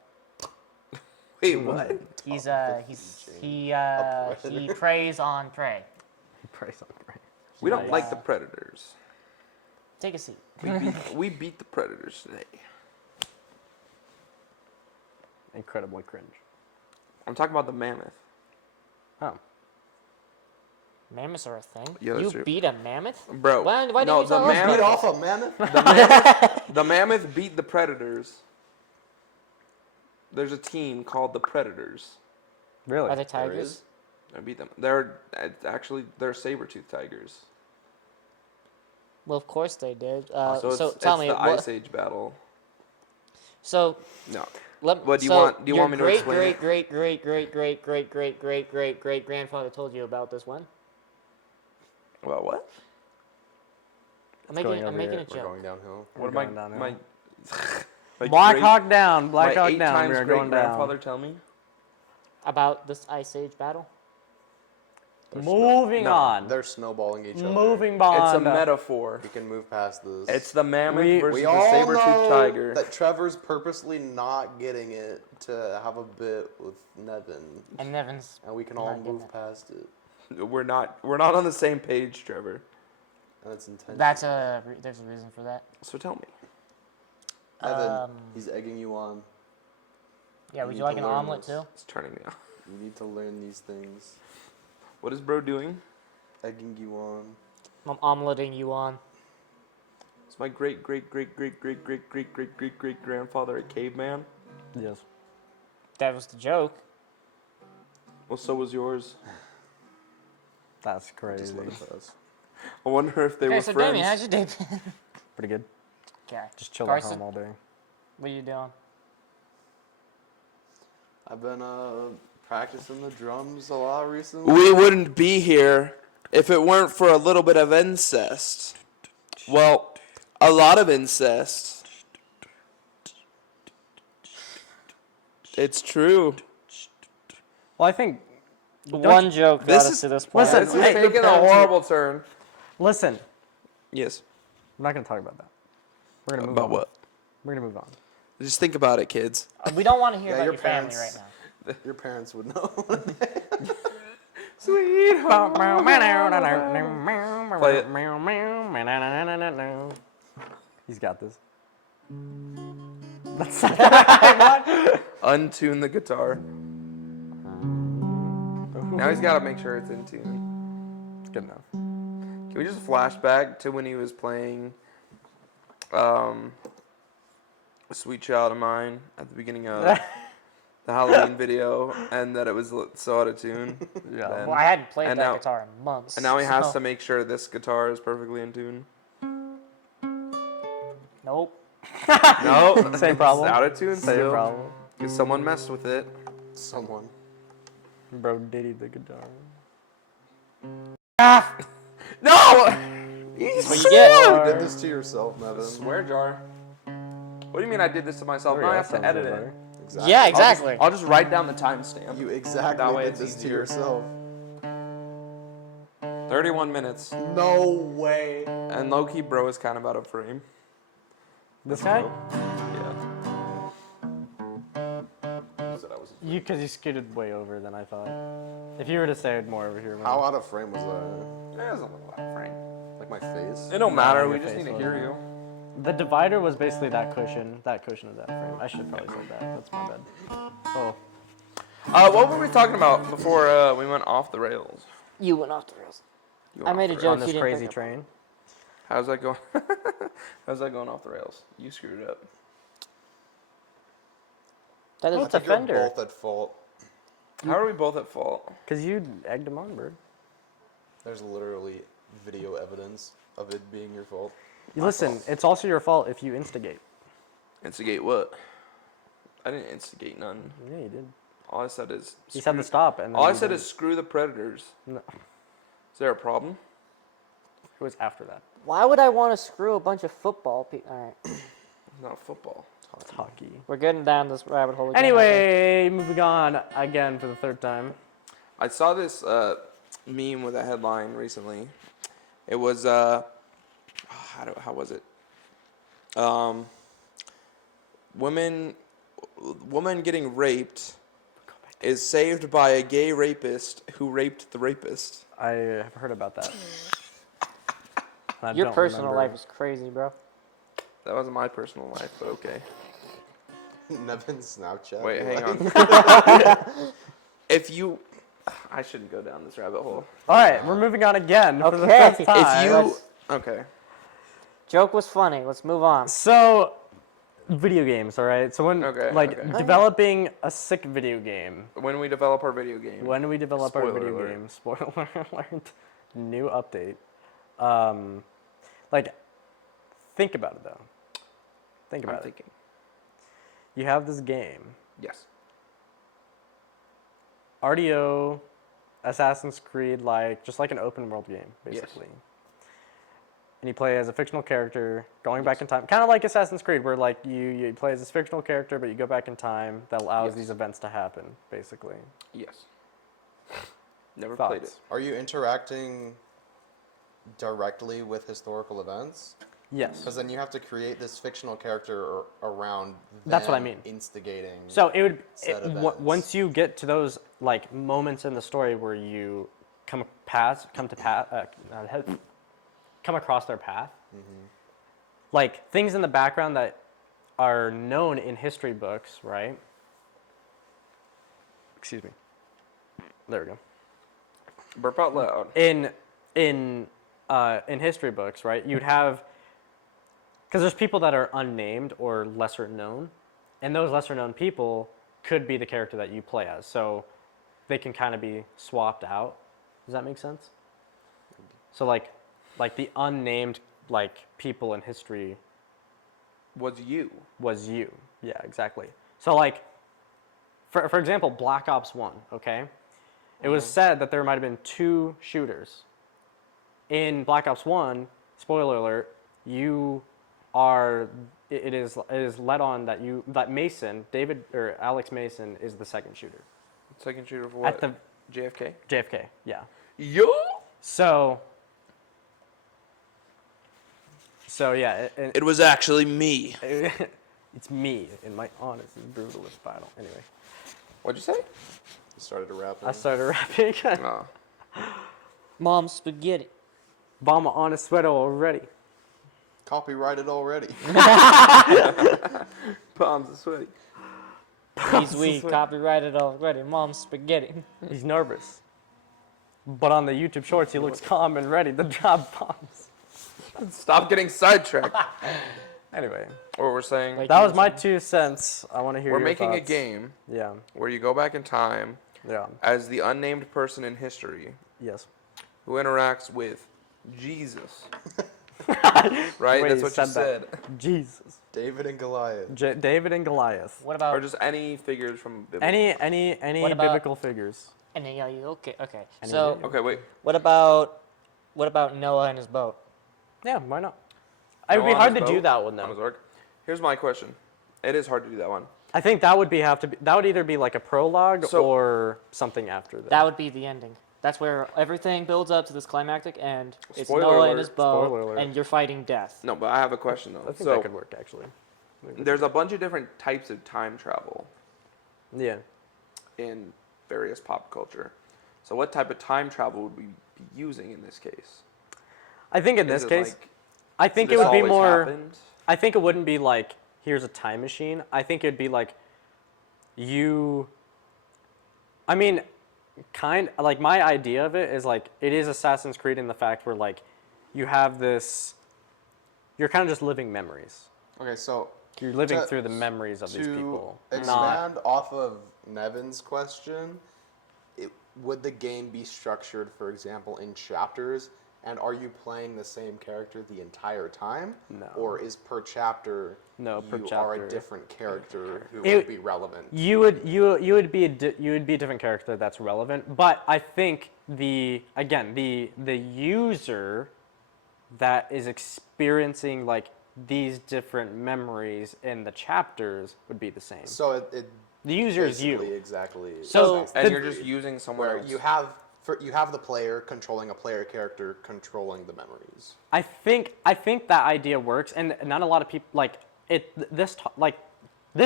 Wait, what? He preys on prey. Praise on prey. We don't Nice. like the Predators. Take a seat. We beat the Predators today. Incredibly cringe. I'm talking about the Mammoth. Oh. Mammoths are a thing? Yeah, that's You true. beat a mammoth? Bro, Why no, didn't you the tell us mammoth, Beat off a mammoth? the Mammoth beat the Predators. There's a team called the Predators. Really? Are they There tigers? is. I beat them. They're saber-toothed tigers. Well, of course they did. So tell it's me. the What, Ice Age battle. so No. let What, do you so want- do you your want me to great, explain great, it? great, great, great, great, great, great, great, great, great grandfather told you about this one? Well, what? I'm going making over a here. We're joke. going downhill. What We're am I? going downhill. My Black great- Hawk down. Black my Hawk 8 down. times We are great going down. grandfather tell me. About this Ice Age battle? Moving No, on. They're snowballing each other. Moving on. It's a metaphor. We can move past this. It's the mammoth We versus we the all saber-toothed know tiger. that Trevor's purposely not getting it to have a bit with Nevan, And Nevan's. and we can all Not getting move it. past it. We're not on the same page, Trevor. And it's intentional. There's a reason for that. So tell me. Nevan, he's egging you on. Yeah, You would need you like to an learn omelet this. too? It's turning now. You need to learn these things. What is bro doing? Egging you on. I'm omeleting you on. Is my great grandfather a caveman? Yes. That was the joke. Well, so was yours. That's Just crazy. let it pass. I wonder if they Okay, were so friends. Damian, how's your day been? Pretty good. Okay. Just chill Carson? at home all day. What are you doing? I've been practicing the drums a lot recently. We wouldn't be here if it weren't for a little bit of incest. Well, a lot of incest. It's true. Well, I think. One joke got This us is- to this point. Listen, This is hey, taking a horrible turn. Listen. Yes. We're not gonna talk about that. We're gonna move About on. what? We're gonna move on. Just think about it, kids. We don't want to hear Yeah, about your your family parents- right now. Your parents would know. Sweet home. Play it. He's got this. Untune the guitar. Now he's got to make sure it's in tune. It's good enough. Can we just flash back to when he was playing Sweet Child of Mine at the beginning of the Halloween video, and that it was so out of tune? Yeah. then. Well, I hadn't played And that now- guitar in months. And now he has so- to make sure this guitar is perfectly in tune. Nope. No, Same problem. It's out of tune Same still. problem. Because someone messed with it. Someone. Bro, Diddy the guitar. No! What you get? You did this to yourself, Nevan. Swear jar. What do you mean I did this to myself? There Now we I go, have to sounds edit way it. better. Exactly. Yeah, exactly. I'll just write down the timestamp. You exactly That way did it's this to easier. yourself. 31 minutes. No way. And low-key bro is kind of out of frame. This guy? Yeah. Said I was- Because you scooted way over than I thought. If you were to say it more over here, How out of frame was that? It is a little out of frame. Like my face? It don't matter. your We just face need to was. hear you. The divider was basically that cushion of that frame. I should probably say that. That's my bad. Oh, What were we talking about before we went off the rails? You went off the rails. You I went made off a the joke on rails. this you didn't crazy pick up. train. How's that going? How's that going off the rails? You screwed up. That Oh, is it's a I think you're fender. both at fault. How are we both at fault? Because you egged him on, bird. There's literally video evidence of it being your fault. Listen, it's also your fault if you instigate. Instigate what? I didn't instigate none. Yeah, you did. All I said is. You said to stop, and then All I you said didn't. is screw the predators. No, Is there a problem? it was after that. Why would I want to screw a bunch of football people? All right, It's not football. It's hockey. we're getting down this rabbit hole again. Anyway, moving on again for the third time. I saw this meme with a headline recently. It was how was it? Woman getting raped is saved by a gay rapist who raped the rapist. I have heard about that. I Your don't personal remember. life is crazy, bro. That wasn't my personal life, but okay. Nevan's Snapchat. Wait, hang like- on. If you, I shouldn't go down this rabbit hole. All right, we're moving on again for the Okay. fifth time. If you, let's- okay. Joke was funny. Let's move on. So, video games, all right? So when, Okay, like, okay. developing a sick video game. When we develop our video game. When we develop our Spoiler video alert. game, spoiler alert, new update. Like, think about it though. Think I'm about it. thinking. You have this game, Yes. RDO, Assassin's Creed, like just like an open world game, Yes. basically. And you play as a fictional character, going back in time, kind of like Assassin's Creed, where like you play as this fictional character, but you go back in time that allows Yes. these events to happen, basically. Yes. Never played it. Thoughts? Are you interacting directly with historical events? Yes. Because then you have to create this fictional character around. That's what I them mean. Instigating. So it would Set events. once you get to those like moments in the story where you come across their path, like things in the background that are known in history books, right? Excuse me. There we go. Burp out loud. In history books, right? You'd have because there's people that are unnamed or lesser known, and those lesser known people could be the character that you play as. So they can kind of be swapped out. Does that make sense? So like the unnamed like people in history Was you? was you. Yeah, exactly. So like for example, Black Ops 1, okay? It was said that there might have been 2 shooters. In Black Ops 1, spoiler alert, it is let on that Mason, David or Alex Mason is the second shooter. Second shooter for what? At the JFK? JFK, yeah. Yo! So So yeah, It was actually me. it's me in my honest and brutalist battle. Anyway, What'd you say? You started to rap. I started rapping. Oh. Mom spaghetti. Bomb my honest sweater already. Copyrighted already. Palms are sweaty. He's weak. Copyrighted already. Mom spaghetti. He's nervous. But on the YouTube shorts, he looks calm and ready to drop bombs. Stop getting sidetracked. Anyway, Or we're saying Like- that was my 2 cents. I want to hear we're your making a thoughts. game Yeah, where you go back in time yeah, as the unnamed person in history yes. who interacts with Jesus. Right? Wait, That's you what you said said. that. Jesus. David and Goliath. David and Goliath. What Or about just any figures from biblical. Any What about- biblical figures. any? Okay. Any So video? Okay, wait. what about Noah and his boat? Yeah, why not? It would be Noah on hard to his do boat that one on his though. ark. Here's my question. It is hard to do that one. I think that would that would either be like a prologue So- or something after that. That would be the ending. That's where everything builds up to this climactic end. It's Spoiler Noah alert. and his boat, Spoiler alert. and you're fighting death. No, but I have a question though. I think So that could work actually. there's a bunch of different types of time travel Yeah. in various pop culture. So what type of time travel would we be using in this case? I think in Is this it case, like, I think this it would be always more. happened? I think it wouldn't be like here's a time machine. I think it'd be like you. I mean, like my idea of it is like it is Assassin's Creed in the fact where like you have this. You're kind of just living memories. Okay, so You're living To- through the memories of these to people. Not expand off of Nevan's question, would the game be structured, for example, in chapters? And are you playing the same character the entire time? No. Or is per chapter No, per you are a chapter. different character who It- would be relevant? you would be you would be a different character that's relevant. But I think the user that is experiencing like these different memories in the chapters would be the same. So it The user is basically you. exactly So- Assassin's And Creed, you're just using someone where else. you have the player controlling a player character controlling the memories. I think that idea works, and not a lot of people like it. This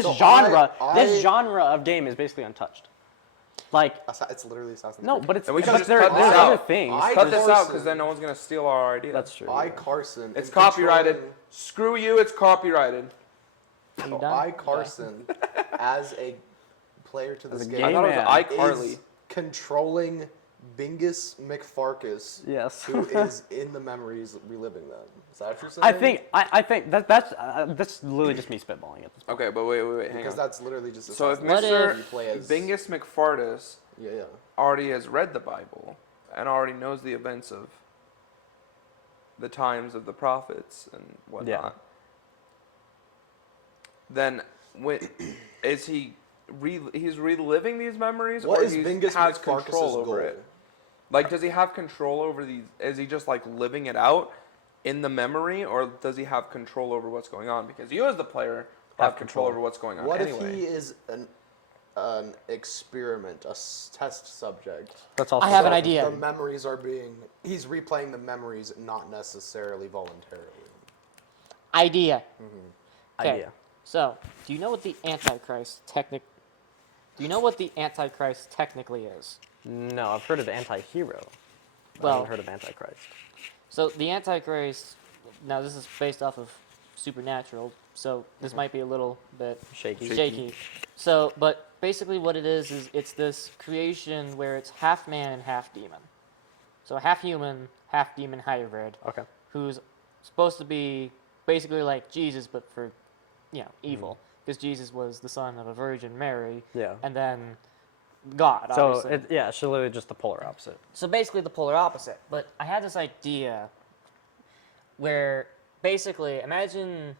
So genre I- genre of game is basically untouched. Like It's literally Assassin's no, Creed. but it's And we can but just there, cut there's this other out. things. Cut this out Carson- because then no one's gonna steal our idea. That's true. I Carson. It's in copyrighted. controlling- Screw you. It's copyrighted. Are you So done? I Carson, as a player to this a game, I thought it was man. iCarly. is controlling Bingus McFarkus, Yes. who is in the memories reliving them. Is that what you're saying? I think that's literally just me spitballing at this point. Okay, but wait, hang because on. that's literally just So if Assassin's What Creed. Mr. You play as Bingus McFartus yeah. already has read the Bible and already knows the events of the times of the prophets and whatnot, then is he he's reliving these memories, What or is he Bingus has McFarkus's control over goal? it? Like, does he have control over these? Is he just like living it out in the memory, or does he have control over what's going on? Because you, as the player, have control over what's going on. What anyway. if he is an experiment, test subject? That's also I have an something. idea. The memories are he's replaying the memories, not necessarily voluntarily. Idea. Okay. Idea. So, do you know what the Antichrist technically is? No, I've heard of anti-hero. I Well- haven't heard of Antichrist. So the Antichrist. Now this is based off of Supernatural, so this might be a little bit Shaky. So, but basically what it is it's this creation where it's half man and half demon. So half human, half demon hybrid, Okay. who's supposed to be basically like Jesus, but for, evil. Because Jesus was the son of a Virgin Mary, Yeah. and then God, So obviously. it's literally just the polar opposite. So basically the polar opposite. But I had this idea where basically imagine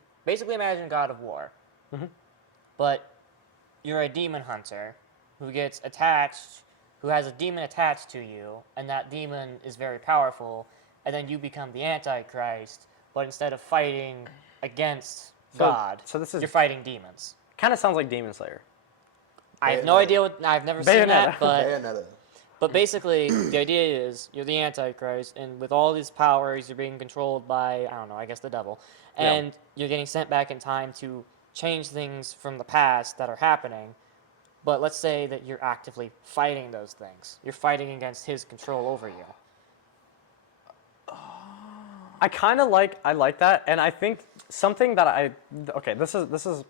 God of War. But you're a demon hunter who gets attached, who has a demon attached to you, and that demon is very powerful, and then you become the Antichrist, but instead of fighting against God, so this is- you're fighting demons. Kind of sounds like Demon Slayer. I have no Bayonetta. idea I've never seen that, Bayonetta. but Bayonetta. But basically, the idea is you're the Antichrist, and with all these powers, you're being controlled by, I don't know, I guess the devil. And you're getting sent back in time to change things from the past that are happening. But let's say that you're actively fighting those things. You're fighting against his control over you. I like that, and I think something that this is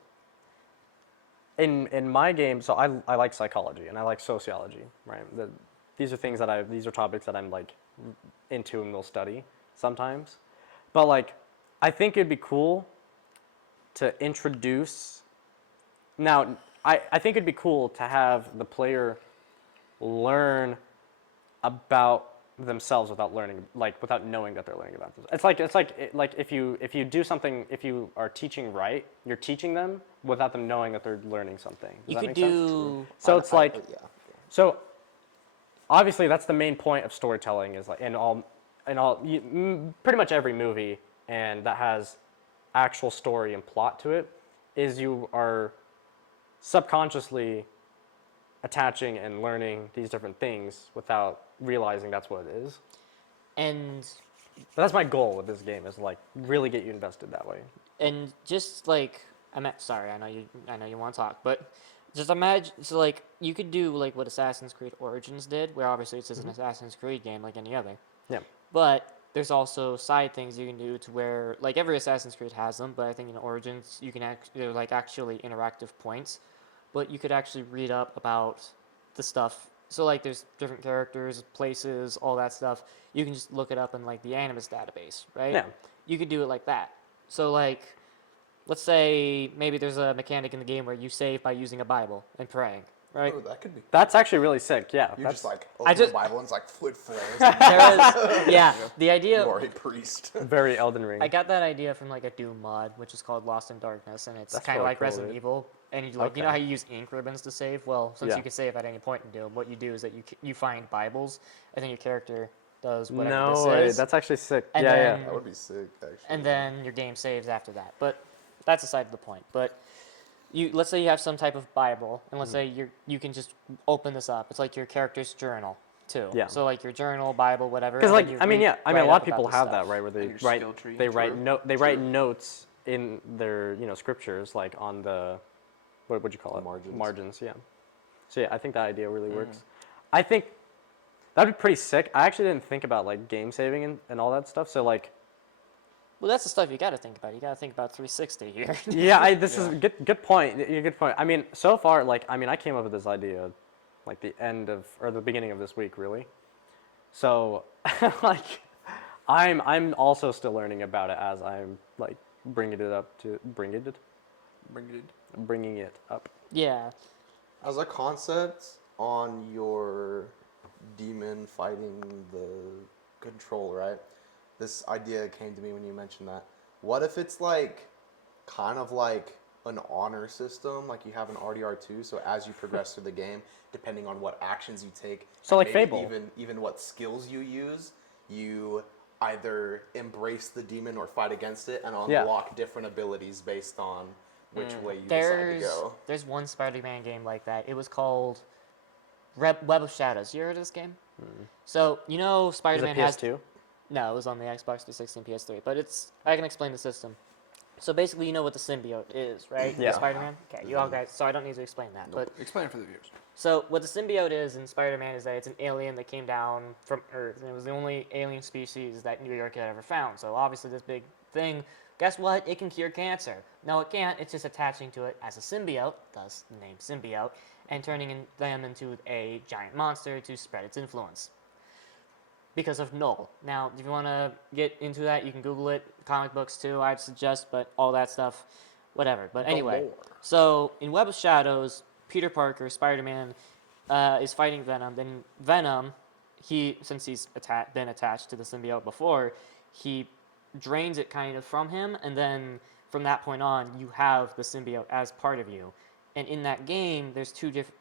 in my game. So I like psychology and I like sociology, right? These are things that these are topics that I'm like into and will study sometimes. But like, I think it'd be cool to introduce. Now, I think it'd be cool to have the player learn about themselves without learning, like without knowing that they're learning about themselves. It's like if you do something, if you are teaching right, you're teaching them without them knowing that they're learning something. Does You that could make sense? do. So it's like, yeah. so obviously that's the main point of storytelling is like pretty much every movie and that has actual story and plot to it is you are subconsciously attaching and learning these different things without realizing that's what it is. And But that's my goal with this game is like really get you invested that way. just like sorry, I know you want to talk, but just imagine, so like you could do like what Assassin's Creed Origins did, where obviously it's just an Assassin's Creed game like any other. Yeah. But there's also side things you can do to where like every Assassin's Creed has them, but I think in Origins you can they're like actually interactive points, but you could actually read up about the stuff. So like there's different characters, places, all that stuff. You can just look it up in like the Animus database, right? Yeah. You could do it like that. So like let's say maybe there's a mechanic in the game where you save by using a Bible and praying, right? Oh, that could be. That's actually really sick. Yeah. You that's just like open just- the Bible and it's like foot flares. There is, yeah. The idea. You are a priest. very Elden Ring. I got that idea from like a Doom mod, which is called Lost in Darkness, and it's That's kind of really like cool, Resident dude. Evil. And you like, you know Okay. how you use ink ribbons to save? Well, since Yeah. you can save at any point in Doom, what you do is that you find Bibles, and then your character does whatever No this way. is, That's actually sick. And yeah, then- yeah. That would be sick, actually. and then your game saves after that. But that's aside the point. But let's say you have some type of Bible, and let's say you can just open this up. It's like your character's journal too. Yeah. So like your journal, Bible, whatever. Because and then like you I mean read yeah, I mean right a lot up of people about this have stuff. that right where they And your write skill tree. they write True. they write notes in their scriptures like on the what would you call it Margins. margins yeah. So yeah, I think that idea really works. I think that'd be pretty sick. I actually didn't think about like game saving and all that stuff. So like Well, that's the stuff you got to think about. You got to think about 360 here. yeah, this is good point. Good point. I mean, so far I came up with this idea like the end of or the beginning of this week really. So like I'm also still learning about it as I'm like bringing it up. Yeah. As a concept on your demon fighting the control, right? This idea came to me when you mentioned that. What if it's like kind of like an honor system, like you have an RDR2, so as you progress through the game, depending on what actions you take, So and like maybe Fable. even what skills you use, you either embrace the demon or fight against it and Yeah. unlock different abilities based on which way you decide to go. There's one Spider-Man game like that. It was called Web of Shadows. You heard of this game? So you know Is it Spider-Man has PS2? no, it was on the Xbox 360 and PS3. But I can explain the system. So basically, you know what the symbiote is, right? Yeah. The Spider-Man. Okay, you all guys. So I don't need to explain that. But Explain it for the viewers. so what the symbiote is in Spider-Man is that it's an alien that came down from Earth, and it was the only alien species that New York had ever found. So obviously this big thing, guess what? It can cure cancer. No, it can't. It's just attaching to it as a symbiote, thus the name symbiote, and turning them into a giant monster to spread its influence. Because of Null. Now, if you want to get into that, you can Google it. Comic books too, I'd suggest, but all that stuff, whatever. But anyway, lore. so in Web of Shadows, Peter Parker, Spider-Man, is fighting Venom. Then Venom, since he's been attached to the symbiote before, he drains it kind of from him, and then from that point on, you have the symbiote as part of you. And in that game, there's two different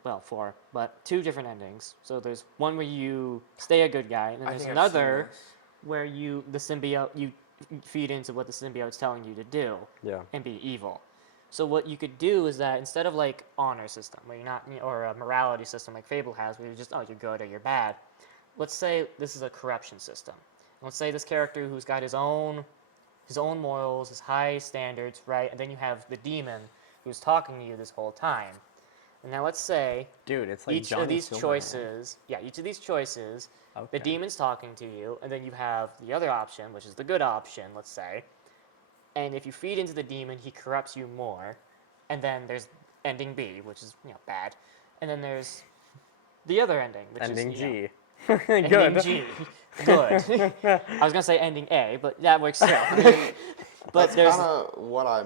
endings. So there's one where you stay a good guy, and then there's another where you feed into what the symbiote's telling you to do Yeah. and be evil. So what you could do is that instead of like honor system, where you're not, or a morality system like Fable has, where you're just you're good or you're bad. Let's say this is a corruption system. Let's say this character who's got his own morals, his high standards, right? And then you have the demon who's talking to you this whole time. And now let's say Dude, it's like each Johnny of these Silverhand. choices, each of these choices, Okay. the demon's talking to you, and then you have the other option, which is the good option, let's say. And if you feed into the demon, he corrupts you more. And then there's ending B, which is bad. And then there's the other ending, which Ending is G. ending Good. G. Good. I was gonna say ending A, but that works too. But That's there's kind of what I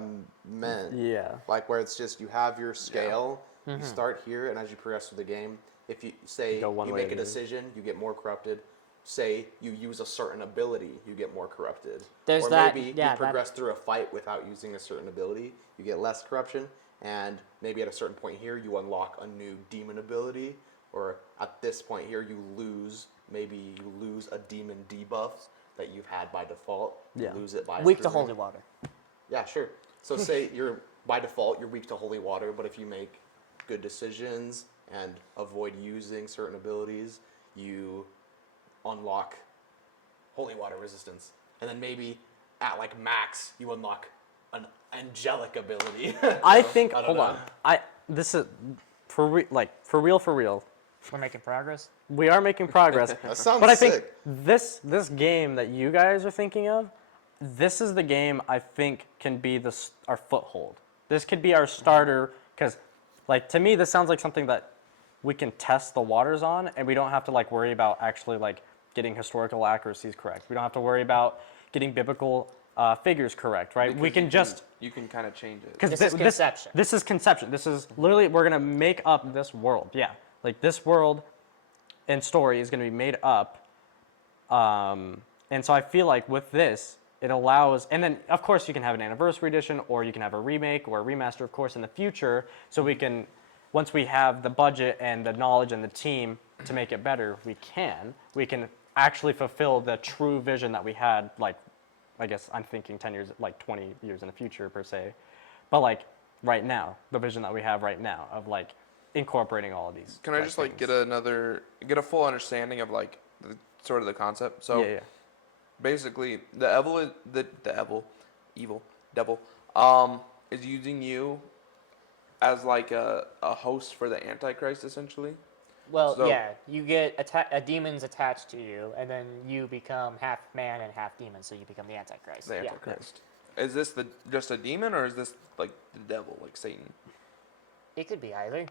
meant. Yeah. Like where it's just you have your scale, you start here, and as you progress through the game, if you say Go one you way make a or the other. decision, you get more corrupted. Say you use a certain ability, you get more corrupted. There's or that- maybe yeah, you progress through a fight without using a certain ability, you get less corruption, and maybe at a certain point here you unlock a new demon ability, or at this point here you lose a demon debuff that you've had by default. You Yeah. lose it by weak to improving. holy water. Yeah, sure. So say you're by default you're weak to holy water, but if you make good decisions and avoid using certain abilities, you unlock holy water resistance. And then maybe at like max you unlock an angelic ability. I think. I don't Hold know. on. This is for real. We're making progress. We are making progress. That sounds But I think sick. this game that you guys are thinking of, this is the game I think can be our foothold. This could be our starter because, like, to me, this sounds like something that we can test the waters on, and we don't have to like worry about actually like getting historical accuracies correct. We don't have to worry about getting biblical figures correct, right? We can just you can kind of change it. because This is conception. This is conception. This is literally we're gonna make up this world. Yeah, like this world and story is gonna be made up. And so I feel like with this, it allows, and then of course you can have an anniversary edition, or you can have a remake or a remaster, of course, in the future. So we can, once we have the budget and the knowledge and the team to make it better, we can actually fulfill the true vision that we had. Like, I guess I'm thinking 10 years, like 20 years in the future per se, but like right now, the vision that we have right now of like incorporating all of these. Can I just like get a full understanding of like sort of the concept? So Yeah. basically, the evil devil, is using you as like a host for the Antichrist, essentially. Well, So- yeah, you get a demon's attached to you, and then you become half man and half demon, so you become the Antichrist. The Yeah. Antichrist. Is this just a demon, or is this like the devil, like Satan? It could be either.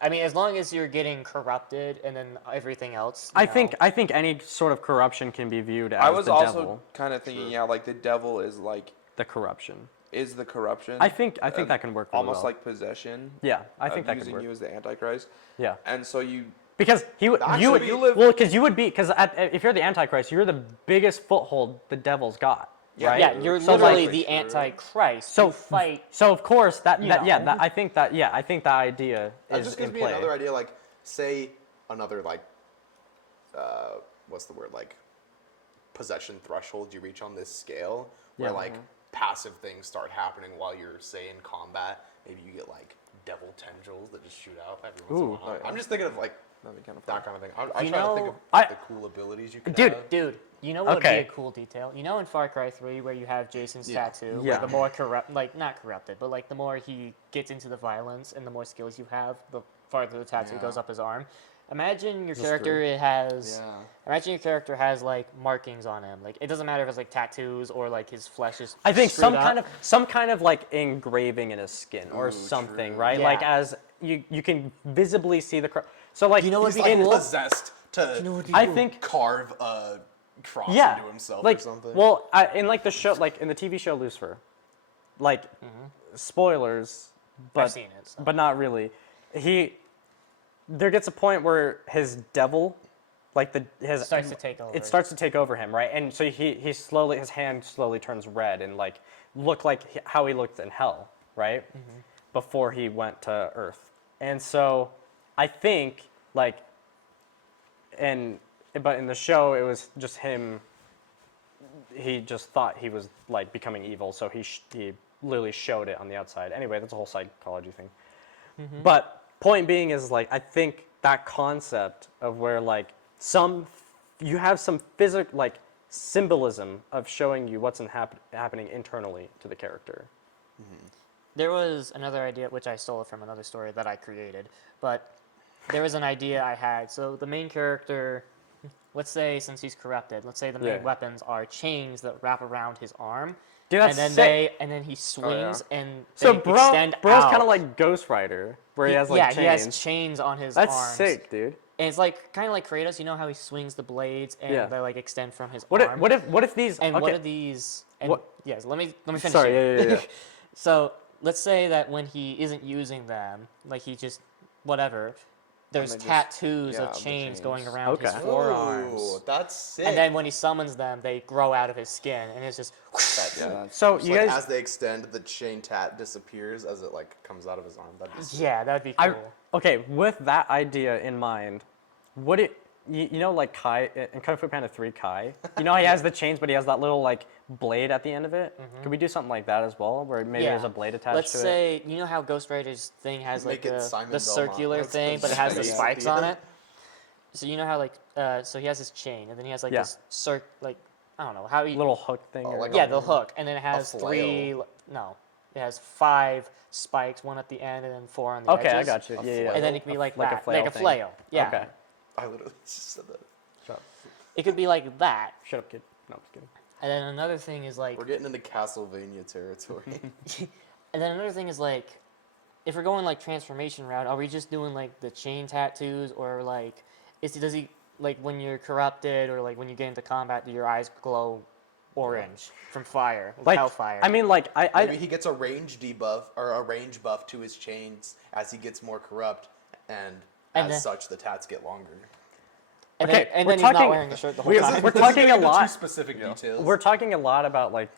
I mean, as long as you're getting corrupted, and then everything else. I think any sort of corruption can be viewed as I was the also devil. kind of thinking, yeah, like the devil is like The corruption. is the corruption. I think that can work really almost well. like possession. Yeah, I of think that could using work. you as the Antichrist. Yeah. And so you Because he would, Actually, you would, you live- well, because you would be, because if you're the Antichrist, you're the biggest foothold the devil's got, Yeah, right? Yeah, you're So, literally like- the Antichrist. So you fight. So of course that You yeah, know. that, I think that idea That is just in gives me play. another idea, like, say another, like, what's the word, like, possession threshold you reach on this scale, where, Yeah. like, passive things start happening while you're, say, in combat. Maybe you get, like, devil tendrils that just shoot out every once in a Ooh. while. Oh, yeah. I'm just thinking of, like, that'd be kind of fun. that kind of thing. I You try to think know, of I- like, the cool abilities you could Dude, have. Dude, you know what would Okay. be a cool detail? You know in Far Cry 3 where you have Jason's Yeah. tattoo? Yeah. Where the more not corrupted, but like the more he gets into the violence and the more skills you have, the farther the tattoo Yeah. goes up his arm. Imagine your That's character true. imagine your character has like markings on him. Like it doesn't matter if it's like tattoos or like his flesh is I think screwed some kind of like engraving in his skin or Ooh, something, true. right? Yeah. Like as you can visibly see the so like You know He's what'd like be cool? possessed to You know what'd be I cool? think carve a cross yeah, into himself like or something. well, in like the show, like in the TV show Lucifer, like spoilers, but seen it, so. but not really. There gets a point where his devil, like his Starts to take over. It starts to take over him, right? And so he slowly, his hand slowly turns red and like look like how he looked in hell, right? Before he went to Earth. And so I think like, but in the show it was just him. He just thought he was like becoming evil, so he literally showed it on the outside. Anyway, that's a whole psychology thing. But point being is like I think that concept of where like you have some physical like symbolism of showing you what's happening internally to the character. There was another idea which I stole from another story that I created, but there was an idea I had. So the main character, let's say since he's corrupted, let's say the main Yeah. weapons are chains that wrap around his arm. Dude, that's and then sick. and then he swings and So they bro, extend bro's out. kind of like Ghost Rider, where he has like chains. he has chains on his That's arms. sick, dude. And it's like kind of like Kratos. You know how he swings the blades and Yeah. they like extend from his What arm. what if these? And okay. what are these? And What- yes, let me finish. Sorry, here. yeah. So let's say that when he isn't using them, like he just whatever, there's they just- tattoos yeah, of the chains going chains. around his Okay. forearms. Ooh, that's sick. And then when he summons them, they grow out of his skin, and it's just. That's Yeah, sick. that's, So Just you like guys, as they extend, the chain tat disappears as it like comes out of his arm. That'd be sick. Yeah, that'd be I cool. okay. With that idea in mind, would it? You know, like Kai in Kung Fu Panda 3, Kai. You know, he has the chains, but he has that little like blade at the end of it. Could we do something like that as well, where maybe there's a blade attached Let's to it? say you know how Ghost Rider's thing has like Make it Simon the Belmont. circular That's thing, the but it has the space at spikes the on end. it. So you know how like so he has his chain, and then he has like Yeah. this like I don't know how he Little hook thing. Oh, or like yeah a- the hook, and then it has flail. it has 5 spikes, 1 at the end and then 4 on the Okay, I edges. got you. A Yeah, yeah. flail. And then it could be like like a that, flail like a thing. flail. Yeah. Okay. I literally just said that. It could be like that. Shut up, kid. No, I'm just kidding. And then another thing is like We're getting into Castlevania territory. and then another thing is like if we're going like transformation route, are we just doing like the chain tattoos or like does he like when you're corrupted or like when you get into combat do your eyes glow orange from fire, Like, hellfire? I mean, like Maybe he gets a range debuff or a range buff to his chains as he gets more corrupt, and And as then- such the tats get longer. and okay, then, we're he's not talking- wearing a shirt the whole we're- time. we're This is talking getting a into lot- Too specific details. we're talking a lot about like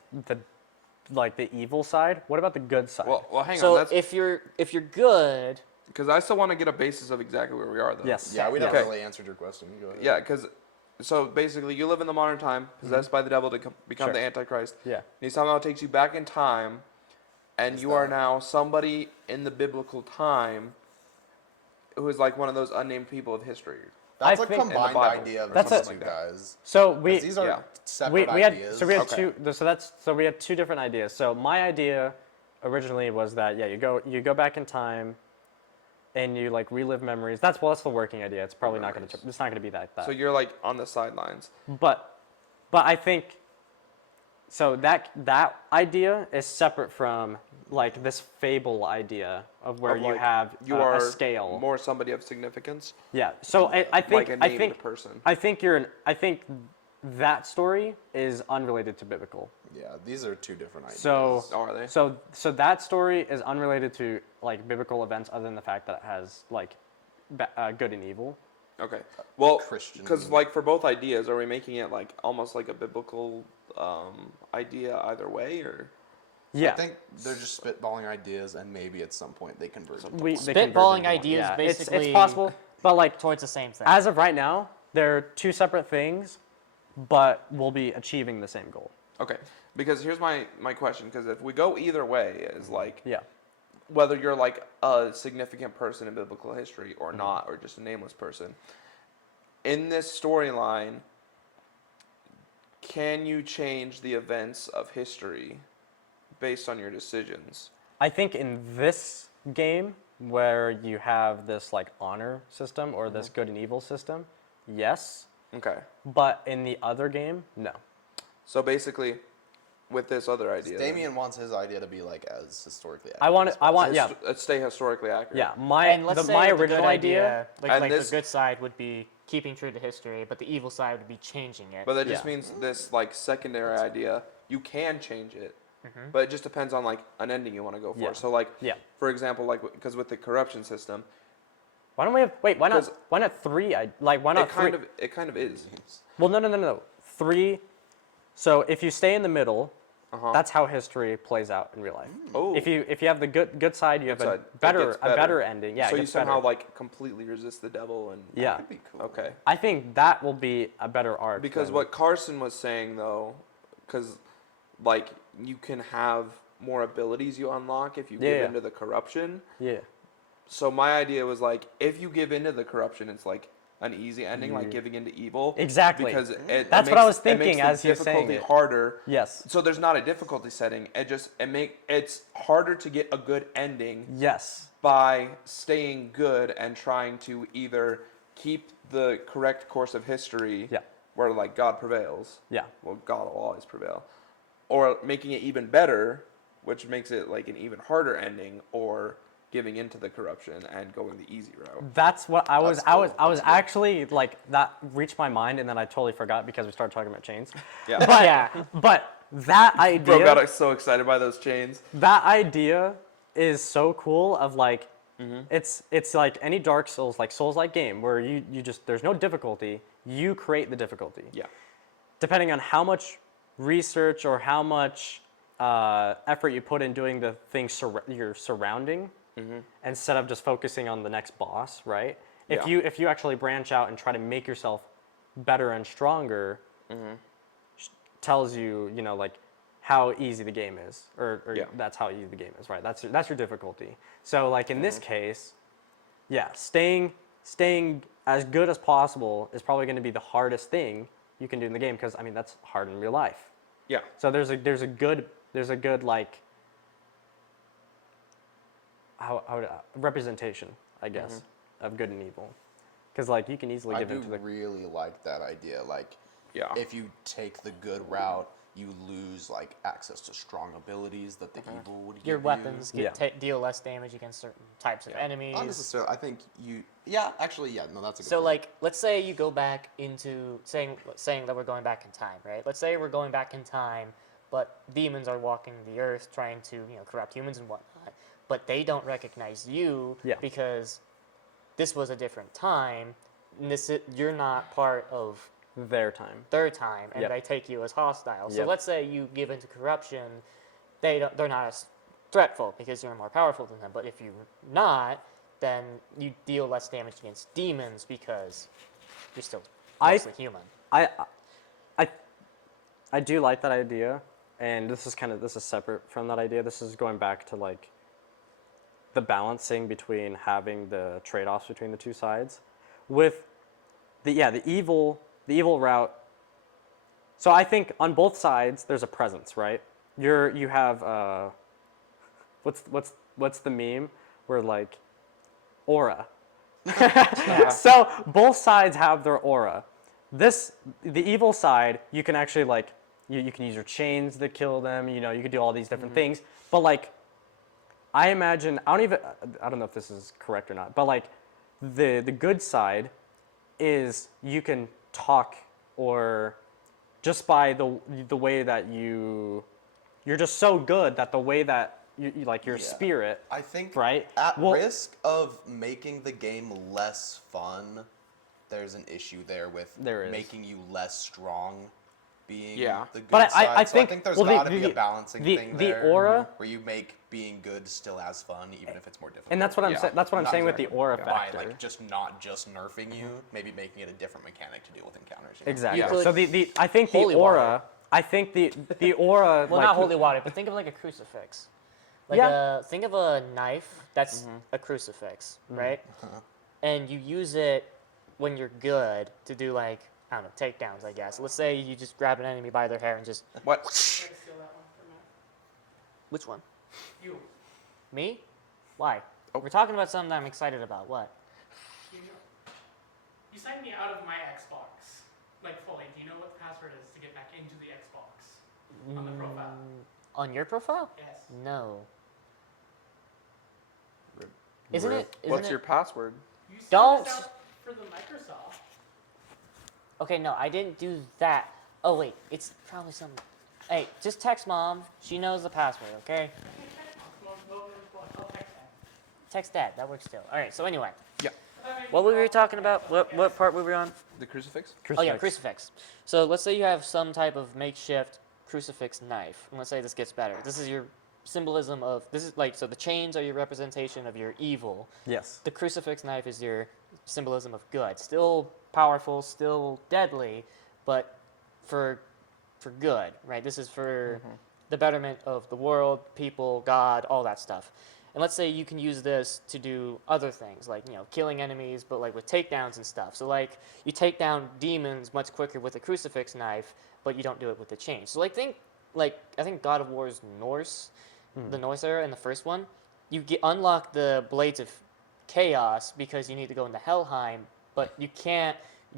the evil side. What about the good side? well, hang on. So That's if you're good, because I still want to get a basis of exactly where we are, though. yes. yeah, we never Okay. really answered your question. Go ahead. Yeah, because so basically, you live in the modern time, possessed by the devil to become Sure. the Antichrist. Yeah. And he somehow takes you back in time, and Is you are that- now somebody in the biblical time who is like one of those unnamed people of history. That's I a think- In the combined Bible, idea of or That's these a- two something like that. guys. So 'Cause we these are yeah. separate we had ideas. so we had Okay. two we had 2 different ideas. So my idea originally was that yeah, you go back in time and you like relive memories. That's the working idea. It's probably not going to Memories. it's not going to be that. So you're like on the sidelines. But I think so that idea is separate from like this fable idea of where Of, you like, have you a are scale. more somebody of significance. Yeah. So I think like a I named think person. I think that story is unrelated to biblical. Yeah, these are 2 different ideas. So Oh, are they? so that story is unrelated to like biblical events, other than the fact that it has like good and evil. Okay. Well, Christian. because like for both ideas, are we making it like almost like a biblical idea either way, or? Yeah. I think they're just spitballing ideas, and maybe at some point they converge. into We, one. they converge Spitballing into one. ideas Yeah, basically- it's possible, but like towards the same thing. as of right now, they're 2 separate things, but we'll be achieving the same goal. Okay. Because here's my question. Because if we go either way, is like Yeah. whether you're like a significant person in biblical history or Mm-hmm. not, or just a nameless person. In this storyline, can you change the events of history based on your decisions? I think in this game where you have this like honor system or this good and evil system, yes, Okay. but in the other game, no. So basically, with this other idea, then, Damian wants his idea to be like as historically accurate. I want as it. I want yeah, stay historically accurate. yeah. and let's say My with the original good idea. like, And like this- the good side would be keeping true to history, but the evil side would be changing it. But that just Yeah. means this like secondary idea, you can change it, but it just depends on like an ending you want to go for. Yeah. So like, Yeah. for example, like because with the corruption system, Why don't we have? Wait, why not? 'Cause Why not 3? Why not it kind of is. Well, no. 3. So if you stay in the middle, Uh-huh. that's how history plays out in real life. Oh. If you have the good side, you have Good a side. It better gets a better ending. Yeah. So it you gets somehow better. like completely resist the devil and. Yeah. That'd be cool. Okay. I think that will be a better arc. Because than- what Carson was saying though, because like you can have more abilities you unlock if you Yeah, give yeah. into the corruption. Yeah. So my idea was like, if you give into the corruption, it's like an easy ending, like giving into evil. Exactly. Because That's what I was it thinking makes the as you're saying difficulty it. harder. Yes. So there's not a difficulty setting. It's harder to get a good ending Yes. by staying good and trying to either keep the correct course of history, Yeah. where like God prevails. Yeah. Well, God will always prevail, or making it even better, which makes it like an even harder ending, or giving into the corruption and going the easy route. That's what I was. That's I was. cool. I was That's good. actually like that reached my mind, and then I totally forgot because we started talking about chains. Yeah. But, Yeah. But that idea. Bro got so excited by those chains. That idea is so cool. Of like, it's like any Dark Souls like game where you just there's no difficulty. You create the difficulty. Yeah. Depending on how much research or how much effort you put in doing the things you're surrounding, instead of just focusing on the next boss, right? Yeah. If you actually branch out and try to make yourself better and stronger, tells you like how easy the game is, or Yeah. that's how easy the game is, right? That's your difficulty. So like in this case, yeah, staying as good as possible is probably going to be the hardest thing you can do in the game, because I mean that's hard in real life. Yeah. So there's a good like representation, I guess, of good and evil, because like you can easily I give do into the really like that idea. Like, Yeah. if you take the good route, you lose like access to strong abilities that the evil would give Your you. weapons Yeah. deal less damage against certain types of enemies. Not necessarily. I think you. Yeah, actually, yeah. No, that's a good. So point. like, let's say you go back into saying that we're going back in time, right? Let's say we're going back in time, but demons are walking the earth trying to corrupt humans and whatnot, but they don't recognize you Yeah. because this was a different time. And you're not part of their time. their time, and Yep. they take you as hostile. So Yep. let's say you give into corruption, they're not as threatful because you're more powerful than them. But if you're not, then you deal less damage against demons because you're still mostly human. I do like that idea, and this is separate from that idea. This is going back to like the balancing between having the trade-offs between the two sides. With the evil route. So I think on both sides there's a presence, right? You have what's the meme where like aura. So both sides have their aura. The evil side, you can actually like you can use your chains to kill them. You can do all these different things. But like, I imagine I don't know if this is correct or not. But like, the good side is you can talk, or just by the way that you're just so good that the way that you like your Yeah. spirit. I think Right? at Well- risk of making the game less fun, there's an issue there with There is. making you less strong being Yeah. the good But side. I So think I think there's well, got to be a balancing thing the there aura, where you make being good still as fun, even if it's more difficult. and that's what I'm Yeah. saying. That's what I'm Not saying with the exactly. aura By factor. like just not just nerfing you, maybe making it a different mechanic to deal with encounters. Exactly. You could- So I think the Holy aura. water. I think the aura. Well, like, not holy water, but think of like a crucifix. Like Yeah. think of a knife that's a crucifix, right? And you use it when you're good to do like, I don't know, takedowns, I guess. Let's say you just grab an enemy by their hair and just. What? Try to steal that one from me. Which one? You. Me? Why? Oh. We're talking about something I'm excited about. What? You signed me out of my Xbox, like fully. Do you know what the password is to get back into the Xbox on the profile? On your profile? Yes. No. Isn't it? What's your password? You sent Don't. this out for the Microsoft. Okay, no, I didn't do that. Oh wait, it's probably some. Hey, just text mom. She knows the password. Okay. I'll text that. Text dad. That works too. All right. So anyway, Yeah. what were we talking about? What part were we on? The crucifix? Oh yeah, crucifix. So let's say you have some type of makeshift crucifix knife, and let's say this gets better. This is your symbolism of so the chains are your representation of your evil. Yes. The crucifix knife is your symbolism of good. Still powerful, still deadly, but for good, right? This is for the betterment of the world, people, God, all that stuff. And let's say you can use this to do other things, like, killing enemies, but like with takedowns and stuff. So like you take down demons much quicker with a crucifix knife, but you don't do it with the chain. So I think God of War's Norse, the Norse era in the first one, you unlock the Blades of Chaos because you need to go into Helheim, but you can't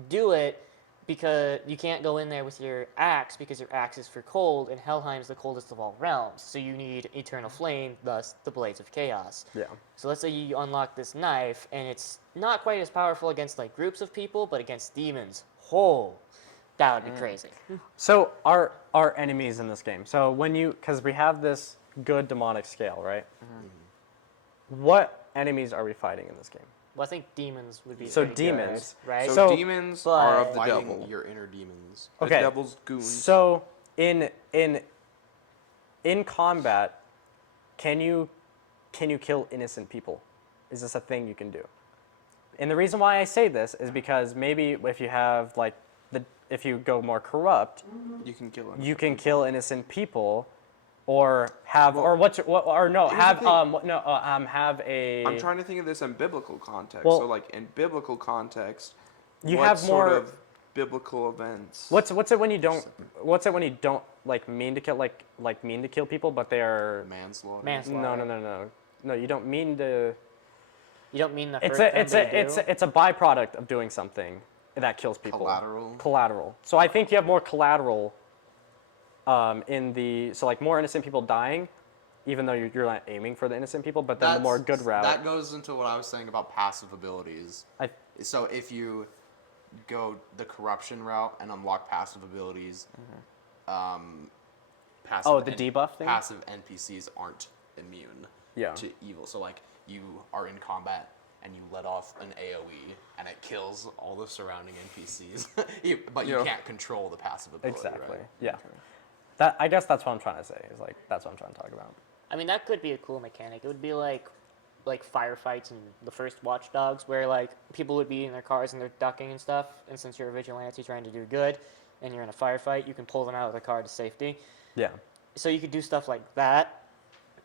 do it because you can't go in there with your axe because your axe is for cold, and Helheim's the coldest of all realms. So you need Eternal Flame, thus the Blades of Chaos. Yeah. So let's say you unlock this knife, and it's not quite as powerful against like groups of people, but against demons, that would be crazy. So our enemies in this game. So because we have this good demonic scale, right? What enemies are we fighting in this game? Well, I think demons would be So pretty demons. good, right? So, So- demons but- are of the Fighting devil. your inner demons. The Okay. devil's goons. So in combat, can you kill innocent people? Is this a thing you can do? And the reason why I say this is because maybe if you have if you go more corrupt, you can kill him. you can kill innocent people, or have Well, or what's or no here's the have thing. have a. I'm trying to think of this in biblical context. Well- So, like in biblical context, You what have sort more- of biblical events? What's it when you don't? What's it when you don't mean to kill people, but they are. Manslaughter. Manslaughter. No. You don't mean to. You don't mean the It's hurt a it's them a they it's do? a, it's a byproduct of doing something that kills people. Collateral. So I think you have more collateral. More innocent people dying, even though you're not aiming for the innocent people, but then the more good route. That goes into what I was saying about passive abilities. I- So if you go the corruption route and unlock passive abilities, passive the debuff thing? passive NPCs aren't immune Yeah. to evil. So like you are in combat and you let off an AOE and it kills all the surrounding NPCs, but you Yeah. can't control the passive ability. Exactly. Right? Yeah. I guess that's what I'm trying to say. Is that's what I'm trying to talk about. I mean, that could be a cool mechanic. It would be like firefights in the first Watch Dogs, where like people would be in their cars and they're ducking and stuff. And since you're a vigilante trying to do good, and you're in a firefight, you can pull them out of the car to safety. Yeah. So you could do stuff like that,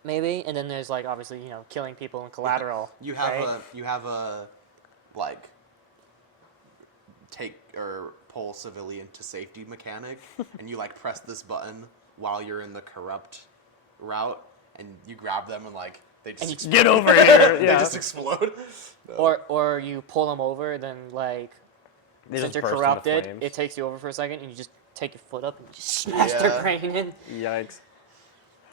maybe. And then there's like obviously killing people and collateral. You have right? a like take or pull civilian to safety mechanic, and you like press this button while you're in the corrupt route, and you grab them and like they just And you explode. Get over here. They Yeah. just explode. Or you pull them over, then like They since just you're burst into corrupted, flames. it takes you over for a second, and you just take your foot up and just smash their Yeah. brain in. Yikes.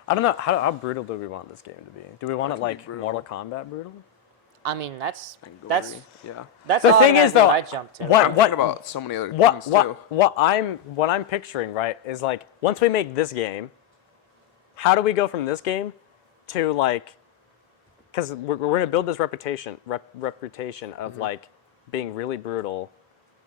I don't know how brutal do we want this game to be? Do we want it can be like brutal. Mortal Kombat brutal? I mean, that's And that's gory. Yeah. that's The all thing is, though, I jumped to. what- I'm thinking about so many other things too. What I'm picturing, right, is like once we make this game, how do we go from this game to like, because we're gonna build this reputation of like being really brutal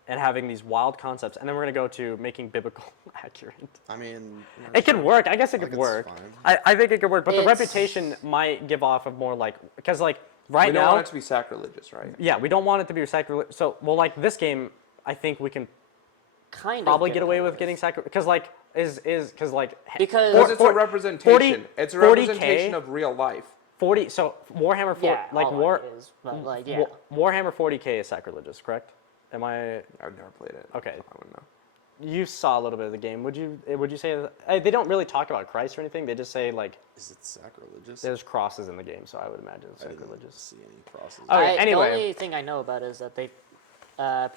and having these wild concepts, and then we're gonna go to making biblical accurate. I mean, It could work. I guess it Like, could it's work. fine. I think it could work, but the It's- reputation might give off of more like because like right we don't now. want it to be sacrilegious, right? Yeah, we don't want it to be sacrilege. So, well, like this game, I think we can kind probably of get away with getting sacrilege because, like, because like Because- Because it's a 40 representation. It's a 40K representation of real life. 40. So Warhammer 4, yeah, like all War, it is, but like yeah. Warhammer 40K is sacrilegious, correct? Am I? I've never played it. Okay. I wouldn't know. You saw a little bit of the game. Would you say that, they don't really talk about Christ or anything? They just say like is it sacrilegious? there's crosses in the game, so I would imagine it's I didn't sacrilegious. see any crosses. Okay, The anyway. only thing I know about is that they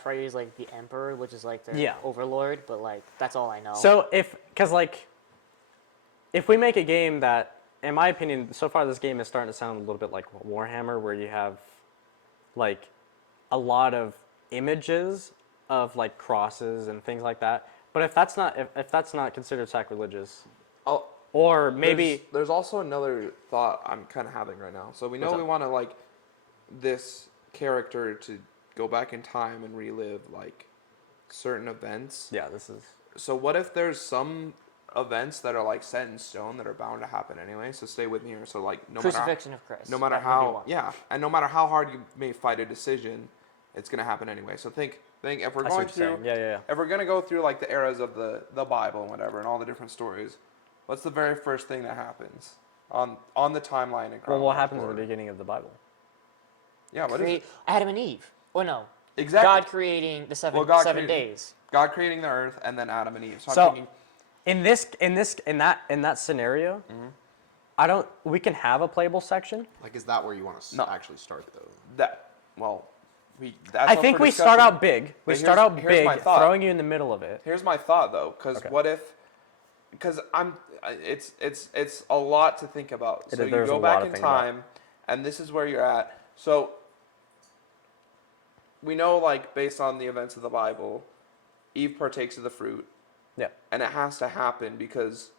praise like the Emperor, which is like their Yeah. overlord, but like that's all I know. So if we make a game that, in my opinion, so far this game is starting to sound a little bit like Warhammer, where you have like a lot of images of like crosses and things like that. But if that's not considered sacrilegious, Oh, or maybe there's also another thought I'm kind of having right now. So we know What's we up? want to like this character to go back in time and relive like certain events. yeah, this is So what if there's some events that are like set in stone that are bound to happen anyway? So stay with me here. So like Crucifixion of Christ. no matter that would be how one. and no matter how hard you may fight a decision, it's gonna happen anyway. So think if we're I see going what you're through saying. Yeah. if we're gonna go through like the eras of the Bible and whatever and all the different stories, What's the very first thing that happens on the timeline in Well, what happens chronological in the order? beginning of the Bible? Yeah, what is Create it? Adam and Eve. Or no. Exactly. God creating the seven Well, God 7 created- days. God creating the earth and then Adam and Eve. So, So- I'm thinking, In that scenario, I don't. We can have a playable section. Like, is that where you want to No. actually start, though? that's I up think for we start discussion. out big. We But start out here's my big, thought. throwing you in the middle of it. Here's my thought though, because Okay. what if? Because it's a lot to think about. So you there's a go lot back to in think about. time, and this is where you're at. So we know, like, based on the events of the Bible, Eve partakes of the fruit, Yeah. and it has to happen because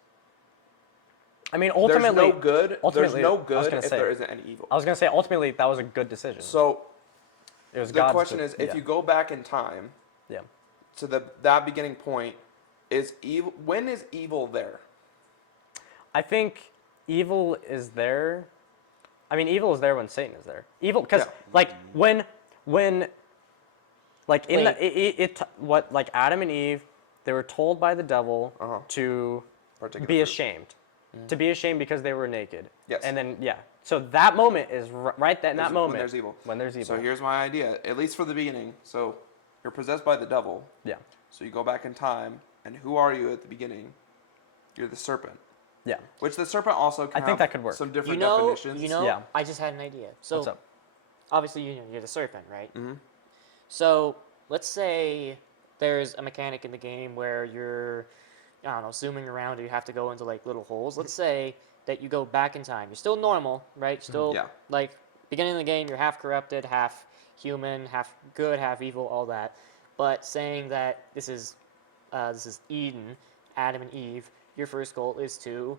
I mean, ultimately, there's no good. There's ultimately, no I was good gonna if say- there isn't any evil. I was gonna say ultimately that was a good decision. So It was the God's question de- is, if yeah. you go back in time Yeah. to that beginning point, is evil? When is evil there? I think evil is there. I mean, evil is there when Satan is there. Evil, because Yeah. like when, like in Wait. what like Adam and Eve, they were told by the devil Uh-huh. to Partake of be the fruit. ashamed, to be ashamed because they were naked. Yes. And then so that moment is right then that When moment there's evil. When there's evil. So here's my idea, at least for the beginning. So you're possessed by the devil. Yeah. So you go back in time, and who are you at the beginning? You're the serpent. Yeah. Which the serpent also can I think have that could work. some You different know, definitions. yeah. Yeah. I just had an idea. So What's up? obviously you're the serpent, right? Mm-hmm. So let's say there's a mechanic in the game where you're, I don't know, zooming around, or you have to go into like little holes. Let's say that you go back in time. You're still normal, right? Still Yeah. like beginning of the game, you're half corrupted, half human, half good, half evil, all that. But saying that this is Eden, Adam and Eve. Your first goal is to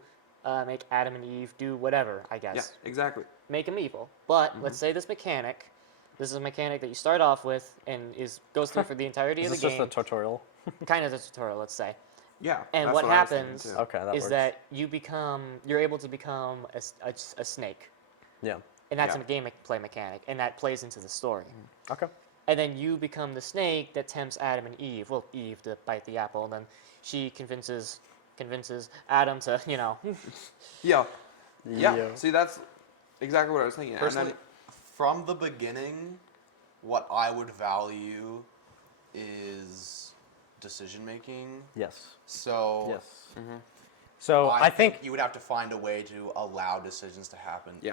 make Adam and Eve do whatever, I guess. Yeah, exactly. Make them evil. But let's say this is a mechanic that you start off with and goes through for the entirety Is of this the just game. a tutorial? Kind of the tutorial, let's say. Yeah. And that's what I was thinking, happens too. Okay, that is works. that you're able to become a snake. Yeah. And that's Yeah. a gameplay mechanic, and that plays into the story. Okay. And then you become the snake that tempts Adam and Eve. Well, Eve to bite the apple, and then she convinces Adam to, Yeah. Yeah. Yeah. See, that's exactly what I was thinking. Personally, And from the beginning, what I would value is decision making. Yes. So Yes. So I think you would have to find a way to allow decisions to happen. yeah.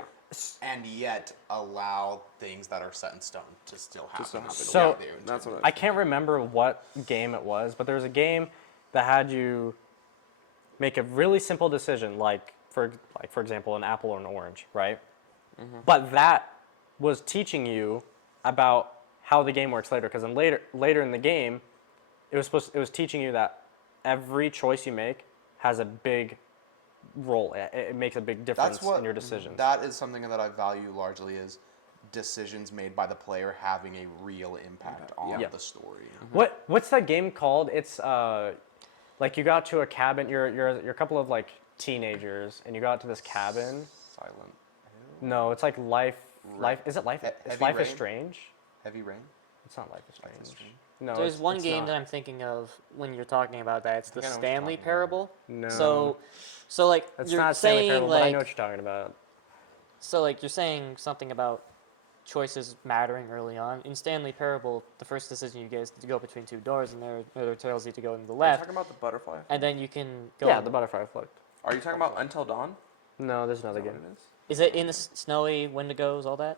And yet allow things that are set in stone to still happen. still happen. So- the way they were That's what intended. I can't remember what game it was, but there was a game that had you make a really simple decision, like for example, an apple or an orange, right? But that was teaching you about how the game works later, because then later in the game, it was teaching you that every choice you make has a big role. It makes a big difference That's what in your decisions. That is something that I value largely is decisions made by the player having a real impact on Yeah. the story. What's that game called? It's like you got to a cabin. You're a couple of like teenagers, and you got to this cabin. Silent. No, it's like life. Is it life? He- Is Heavy life is Rain? Strange? Heavy Rain. It's not Life is Strange. is Strange. No, There's one it's game not. that I'm thinking of when you're talking about that. It's the think I know what you're Stanley talking about. Parable. No. So like It's you're not Stanley saying Parable, but I like know what you're talking about. so like you're saying something about choices mattering early on. In Stanley Parable, the first decision you get is to go between two doors, and there tells you to go to the Are you left, talking about the butterfly? and then you can go. Yeah, the butterfly effect. Are you talking about Until Dawn? No, there's another Is that game. what it is? Is it in the snowy Wendigos, all that?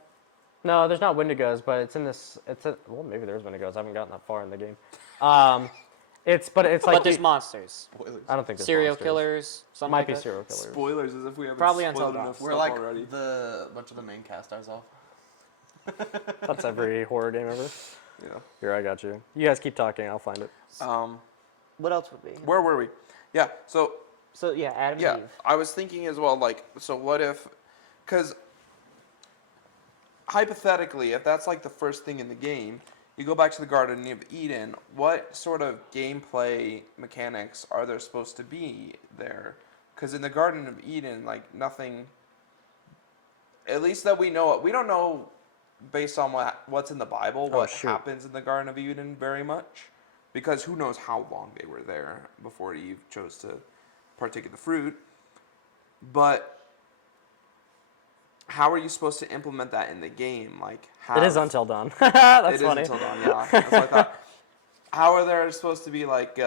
No, there's not Wendigos, but it's in this. Well, maybe there's Wendigos. I haven't gotten that far in the game. It's like But there's monsters, Spoilers. I don't think there's serial monsters. killers, something Might like be that. serial killers. Spoilers, as if we haven't Probably spoiled Until Dawn. enough We're stuff like already. the bunch of the main cast ours off. That's every horror game ever. Yeah. Here, I got you. You guys keep talking. I'll find it. What else would be? Where were we? Yeah. So So yeah, Adam yeah, and Eve. I was thinking as well. Like, so what if? Because hypothetically, if that's like the first thing in the game, you go back to the Garden of Eden. What sort of gameplay mechanics are there supposed to be there? Because in the Garden of Eden, like nothing. At least that we know, we don't know, based on what's in the Bible, what shoot. happens in the Garden of Eden very much, because who knows how long they were there before Eve chose to partake of the fruit. But how are you supposed to implement that in the game? Like, It is Until Dawn. That's it funny. is Until Dawn, yeah. That's what I thought. How are there supposed to be like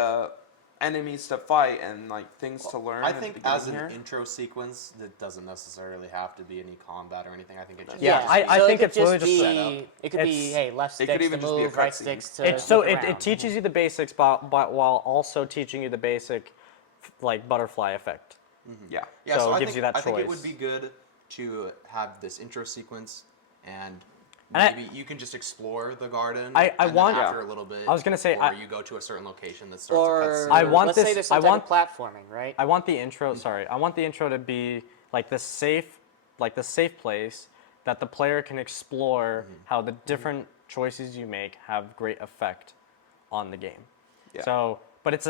enemies to fight and like things to learn? I at the think beginning as an here? intro sequence, that doesn't necessarily have to be any combat or anything. I think it just Yeah, I so think it it's could really just just set be. up. It could be It's- hey, left it sticks could to even just be a move, right cutscene. sticks to. It's so look it around. teaches you the basics, but while also teaching you the basic, like butterfly effect. Yeah. Yeah, So so it I gives think, you that I think it would choice. be good to have this intro sequence, and And maybe you can just explore the garden. I and then want- after Yeah. a little bit. I was gonna say, or you go to a certain location that starts a Or cutscene. I want let's say this- there's some I type want- of platforming, right? I want the intro. Sorry, I want the intro to be like the safe place that the player can explore how the different choices you make have great effect on the game. Yeah. So, but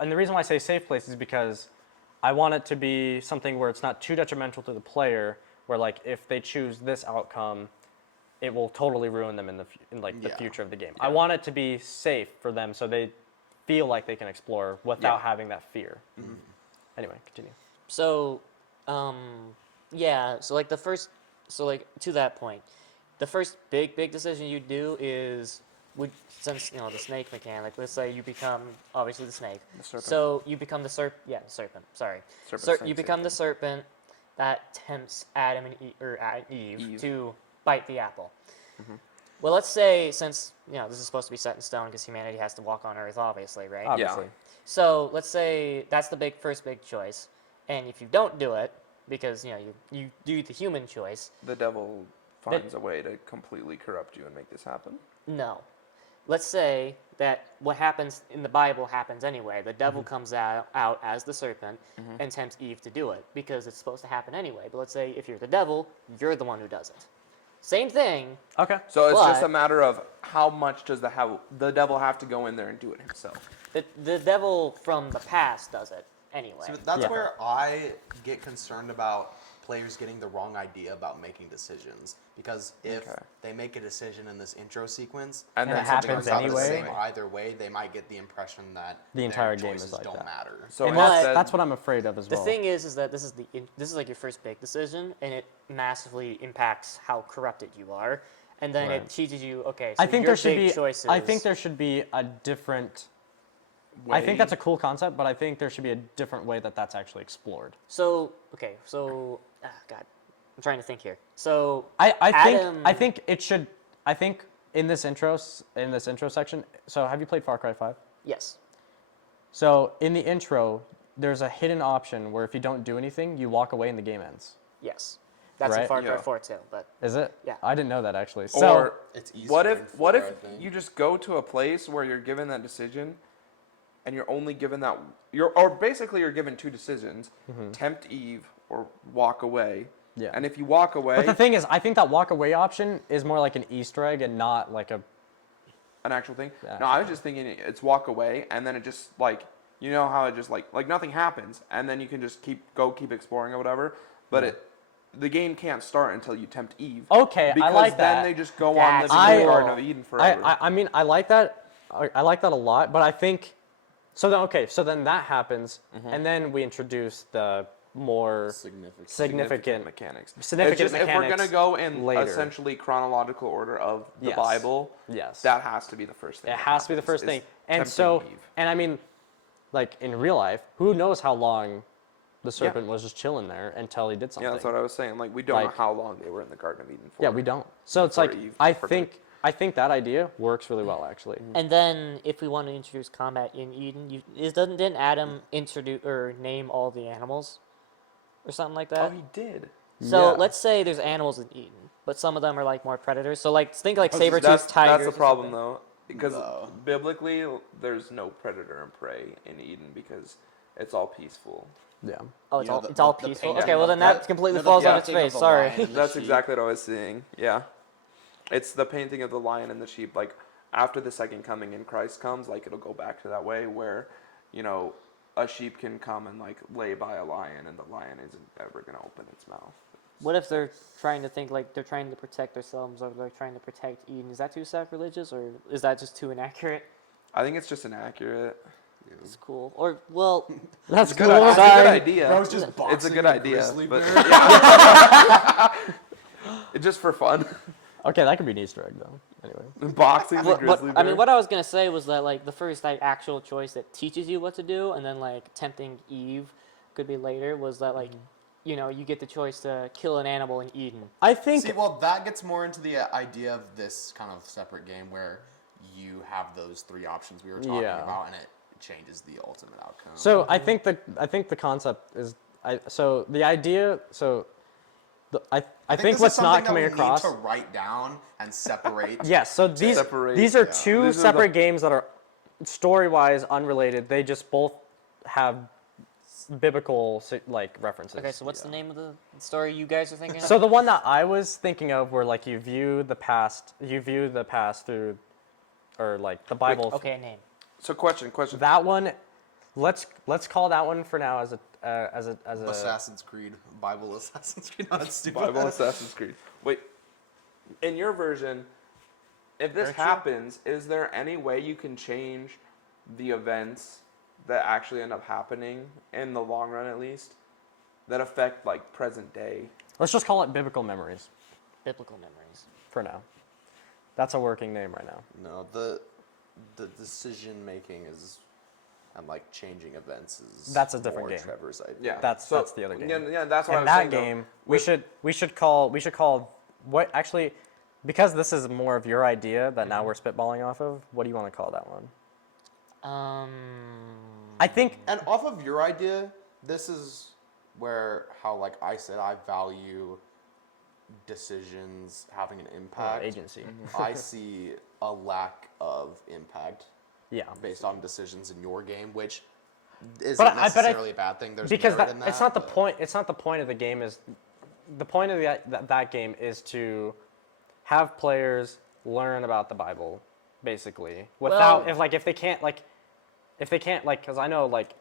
and the reason why I say safe place is because I want it to be something where it's not too detrimental to the player. Where like if they choose this outcome, it will totally ruin them in the the Yeah. future of the game. I want it to be safe for them so they feel like they can explore without Yeah. having that fear. Anyway, continue. So, yeah. So like to that point, the first big decision you do is since the snake mechanic. Let's say you become obviously the snake. The serpent. So you become the serpent. Sorry. Serpent, You same become the thing. serpent that tempts Adam and Eve to bite the apple. Well, let's say since this is supposed to be set in stone because humanity has to walk on Earth, obviously, right? Obviously. So let's say that's the first big choice, and if you don't do it because you do the human choice, The devil finds a way to completely corrupt you and make this happen. no. Let's say that what happens in the Bible happens anyway. The devil comes out as the serpent and tempts Eve to do it because it's supposed to happen anyway. But let's say if you're the devil, you're the one who does it. Same thing. Okay. So it's just But- a matter of how much does the devil have to go in there and do it himself. The devil from the past does it anyway. So that's Yeah. where I get concerned about players getting the wrong idea about making decisions. Because if Okay. they make a decision in this intro sequence And And then it something happens comes out turns of out the the anyway. same either way, they might get the impression that The their entire game choices is like don't that. matter. So And instead, that's what I'm afraid of as The well. thing is that this is like your first big decision, and it massively impacts how corrupted you are. And then Right. it teaches you, okay, so I think your there should big be. choices. I think there should be a different. I think that's a cool concept, but I think there should be a different way that that's actually explored. So God, I'm trying to think here. So I Adam- think it should. I think in this intro section. So have you played Far Cry 5? yes, So in the intro, there's a hidden option where if you don't do anything, you walk away and the game ends. yes, that's in Right? Far Cry Yeah. 4 too. But Is it? Yeah. I didn't know that actually. So or It's easier what in if 4, I think. you just go to a place where you're given that decision, and you're only given that or basically you're given two decisions: tempt Eve or walk away. Yeah. And if you walk away, but the thing is, I think that walk away option is more like an Easter egg and not like a. an actual thing. Yeah, No, I was just thinking it's walk away, and then it just like how it just like nothing happens, and then you can just keep exploring or whatever. But the game can't start until you tempt Eve. Okay, I because like then that. they just go on That's living in the cool. Garden of Eden forever. I mean, I like that. I like that a lot, but I think. So then that happens, and then we introduce the more significant mechanics. significant It's just if we're mechanics gonna go in later. essentially chronological order of the Yes. Bible, Yes. that has to be the first thing. It that has to be the happens, first is thing. And tempting so, Eve. and I mean, like in real life, who knows how long the serpent was just chilling there until he did something. Yeah, that's what I was saying. Like we don't Like- know how long they were in the Garden of Eden for. Yeah, we don't. So it's Before like Eve I partook. think that idea works really well actually. and then if we want to introduce combat in Eden, didn't Adam introduce or name all the animals, or something like that? Oh, he did. So Yeah. let's say there's animals in Eden, but some of them are like more predators. So like think like Oh, saber-toothed tigers. That's or the problem, something. though, because No. biblically, there's no predator and prey in Eden because it's all peaceful. Yeah. Oh, it's You know, all the- it's all the peaceful. painting Okay, well of then the- that completely the falls on its painting of face. the Sorry. lion and the That's sheep. exactly what I was seeing. Yeah, it's the painting of the lion and the sheep. Like after the second coming in Christ comes, like it'll go back to that way where, a sheep can come and like lay by a lion, and the lion isn't ever gonna open its mouth. What if they're trying to think like they're trying to protect themselves or they're trying to protect Eden? Is that too sacrilegious or is that just too inaccurate? I think it's just inaccurate. It's cool. Or well, That's Good, cool. it's a good Sorry. idea. Bro's just boxing It's a good a idea, grizzly but bear. it's just for fun. Okay, that could be an Easter egg though. Anyway. Boxing the but grizzly I bear. mean, what I was gonna say was that like the first like actual choice that teaches you what to do, and then like tempting Eve could be later, was that like, you know, you get the choice to kill an animal in Eden. I think See, well, that gets more into the idea of this kind of separate game where you have those three options we were talking Yeah. about, and it changes the ultimate outcome. so. I think the concept is so the idea so. I think this what's is something not coming that we across. need to write down and separate. Yes, so these Separate, these are yeah. two These are separate games that are story-wise unrelated. They just both have biblical like references. Okay, so what's the name of the story you guys are thinking of? So the one that I was thinking of, where like you view the past through, or like the Bible. Okay, name. So question. That one, let's call that one for now as a Assassin's Creed, Bible Assassin's Creed. No, that's stupid. Bible Assassin's Creed. Wait, in your version, if this happens, is there any way you can change the events that actually end up happening in the long run, at least, that affect like present day? let's just call it biblical memories Biblical memories. for now. That's a working name right now. No, the decision making is, and like changing events is. That's a different more game. Trevor's idea. Yeah, That's the other game. Yeah, that's what I In was that saying. though. game, we should call what actually, because this is more of your idea that now we're spitballing off of. What do you want to call that one? I think And off of your idea, this is where how like I said I value decisions having an impact. agency. I see a lack of impact Yeah. based on decisions in your game, which isn't But I- necessarily a bad thing. There's Because merit in that. it's not the but- point. It's not the point of the game. Is the point of that game is to have players learn about the Bible, basically, without Well- if they can't because I know like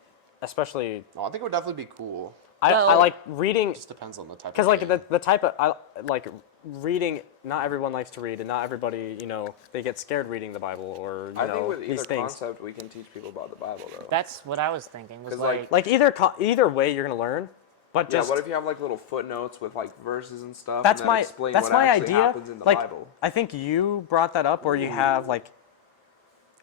especially No, I think it would definitely be cool. I Well- like reading It just depends on the type. because of like game. the type of I like reading. Not everyone likes to read, and not everybody they get scared reading the Bible or I think with these either things. concept, we can teach people about the Bible, though. That's what I was thinking. Was 'Cause, like, Like either way, you're gonna learn, but Yeah, just what if you have like little footnotes with like verses and stuff? that's and then my explain that's what my actually idea. happens in the Like Bible. I think you brought that up where you have like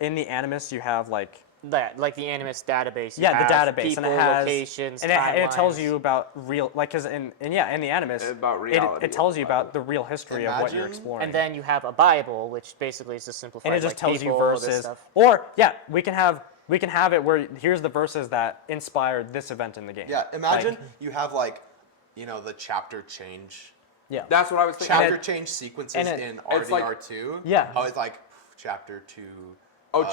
in the Animus you have like that, like the Animus database. You yeah the have database people, and it has locations, and it tells timelines. you about real like because in the Animus About reality it tells of you the Bible. about the real history of what you're Imagine- exploring. And then you have a Bible, which basically is just simplified. and it just like tells you people, this verses stuff. or yeah we can have it where here's the verses that inspired this event in the game. Yeah, imagine Like, you have like, the chapter change, yeah. That's what I was thinking. chapter it- change sequences and in it's like- RDR2. Yeah. How it's like chapter 2.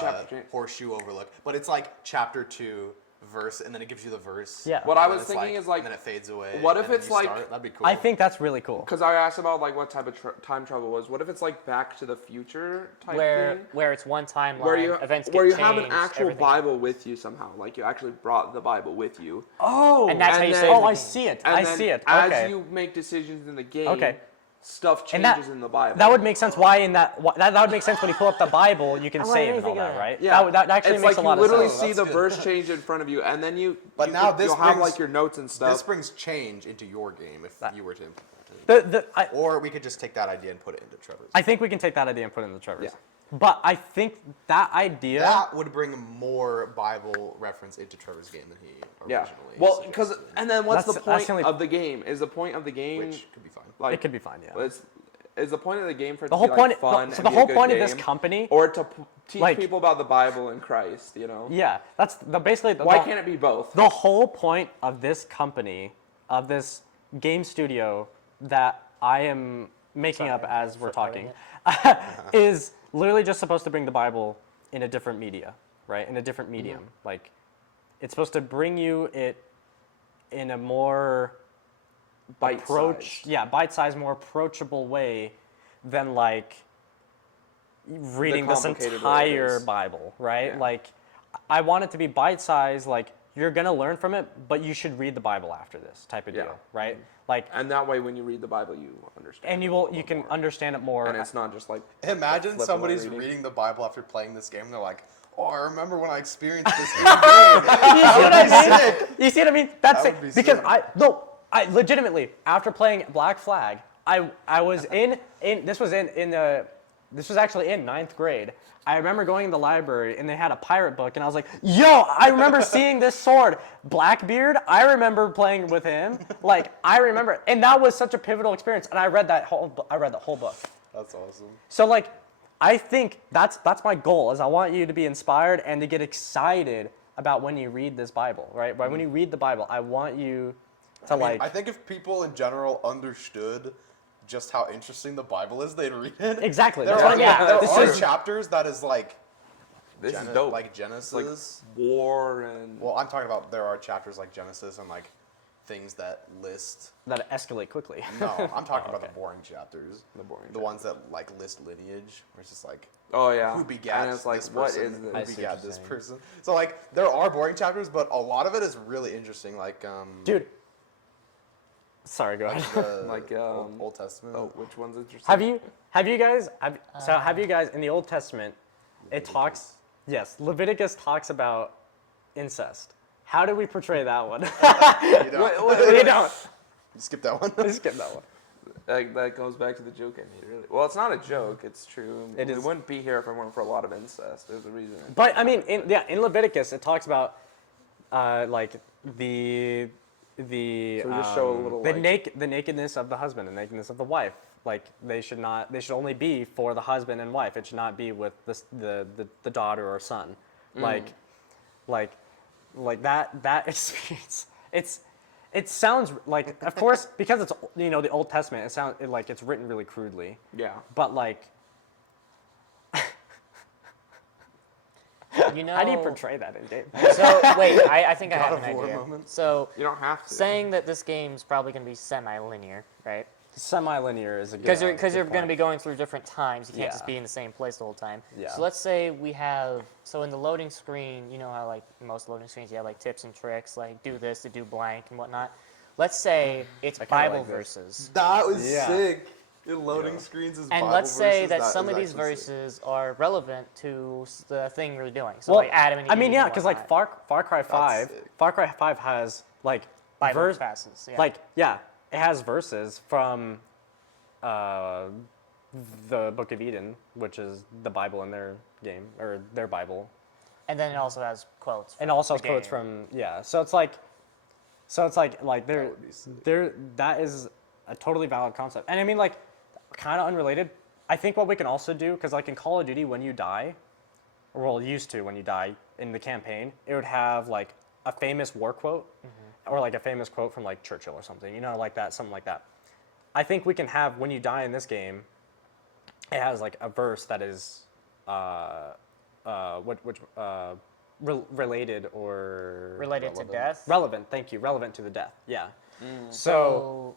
Chapter change. Horseshoe overlook, but it's like chapter 2 verse, and then it gives you the verse. Yeah. What I and was it's thinking is like, and then it fades away. what if and then it's you like- start. That'd be cool. I think that's really cool. because I asked about like what type of time travel was. What if it's like Back to the Future type where thing? where it's one timeline, Where you events where get you have an changed, actual everything. Bible with you somehow, like you actually brought the Bible with you. Oh, And that's how And you then- save oh, the I game. see it. And I then see it. As Okay. you make decisions in the game, Okay. stuff And changes in the Bible. That would make sense. Why in that would make sense when you pull up the Bible, you can wasn't save even and all thinking of that, that. right? Yeah, That actually it's makes like a lot you of literally sense. see That's the good. verse change in front of you, and then you. But now this you'll have brings- like your notes and stuff. this brings change into your game if you were to implement it. Or we could just take that idea and put it into Trevor's. I think we can take that idea and put it in the Trevor's. Yeah. But I think that idea. That would bring more Bible reference into Trevor's game than he Yeah. originally Well, because suggested, and then what's That's- the that's point the only- of the game? Is the point of the game which could be fine. like it could be fine, yeah. Is the point of the game for it The to whole be, point. like, fun So and the be a whole good point of this game? company. Or to teach like- people about the Bible and Christ, you know? Yeah, that's basically. Why can't it be both? The whole point of this company, of this game studio that I am making up as we're talking, is literally just supposed to bring the Bible in a different media, right? In a different medium. Like, it's supposed to bring you it in a more bite-sized, more approachable way than like reading this complicated way it entire is. Bible, right? Yeah. Like, I want it to be bite-sized. Like, you're gonna learn from it, but you should read the Bible after this type of Yeah. deal, right? Like, And that way, when you read the Bible, you understand. and it a you little can more. understand it more. And it's not just like Imagine flip away somebody's reading. reading the Bible after playing this game and they're like, Oh, I remember when I experienced this in game. You see what I mean? Sick. You see what I mean? That's That it. would be Because sick. I legitimately after playing Black Flag, I was in this was this was actually in 9th grade. I remember going to the library and they had a pirate book and I was like, yo, I remember seeing this sword. Blackbeard, I remember playing with him. Like I remember, and that was such a pivotal experience. And I read that whole book. That's awesome. So like, I think that's my goal. Is I want you to be inspired and to get excited about when you read this Bible, right? When you read the Bible, I want you to I think if people in general understood just how interesting the Bible is, they'd read it. Exactly. There That's are, what I mean. yeah, there This are is- chapters that is like This is dope. like Genesis. Like war and Well, I'm talking about there are chapters like Genesis and like things that list. that escalate quickly. No, I'm talking about the boring chapters. the ones that like list lineage, where it's just like Oh yeah. who begat and it's like this what person, is who I this? see what begat you're this saying. person. So like there are boring chapters, but a lot of it is really interesting. Like Dude. Sorry, go ahead. the Like, Old Testament. Oh, which one's interesting? Have you guys in the Old Testament? It talks. Yes, Leviticus talks about incest. How do we portray that one? You know? We don't. Skip that one. Let's skip that one. That goes back to the joke I made earlier. Well, it's not a joke. It's true. It we is. wouldn't be here if it weren't for a lot of incest. There's a reason. But I mean, in Leviticus, it talks about like the So just show a little, the like- the nakedness of the husband, the nakedness of the wife. Like they should only be for the husband and wife. It should not be with the daughter or son. Like that experience. It sounds like, of course, because it's the Old Testament. It sounds like it's written really crudely. Yeah. But like, You know. how do you portray that in game? So wait, I think I have God an of War idea. moment. So You don't have to. saying that this game's probably going to be semi-linear, right? Semi-linear is a good. Because you're good going to point. be going through different times. You can't Yeah. just be in the same place the whole time. Yeah. So let's say we have in the loading screen, you know how like most loading screens you have like tips and tricks, like do this to do blank and whatnot. Let's say it's kinda Bible like this. verses. That was Yeah. sick. Your loading screens is And Bible let's say verses. that That some is of these actually sick. verses are relevant to the thing you're doing. So Well, like Adam and Eve. I mean, yeah, and because like whatnot. Far Cry 5, sick. Far Cry 5 has like Bible verse, passages. Yeah. like yeah, it has verses from the Book of Eden, which is the Bible in their game or their Bible, and then it also has quotes. and also the has quotes game. from yeah. So it's like there would be sick. that is a totally valid concept, and I mean like kind of unrelated. I think what we can also do, because like in Call of Duty, when you die, or well, used to when you die in the campaign, it would have like a famous war quote, or like a famous quote from like Churchill or something, like that, something like that. I think we can have when you die in this game, it has like a verse that is, related or related to death. relevant. Thank you, relevant to the death. Yeah. So,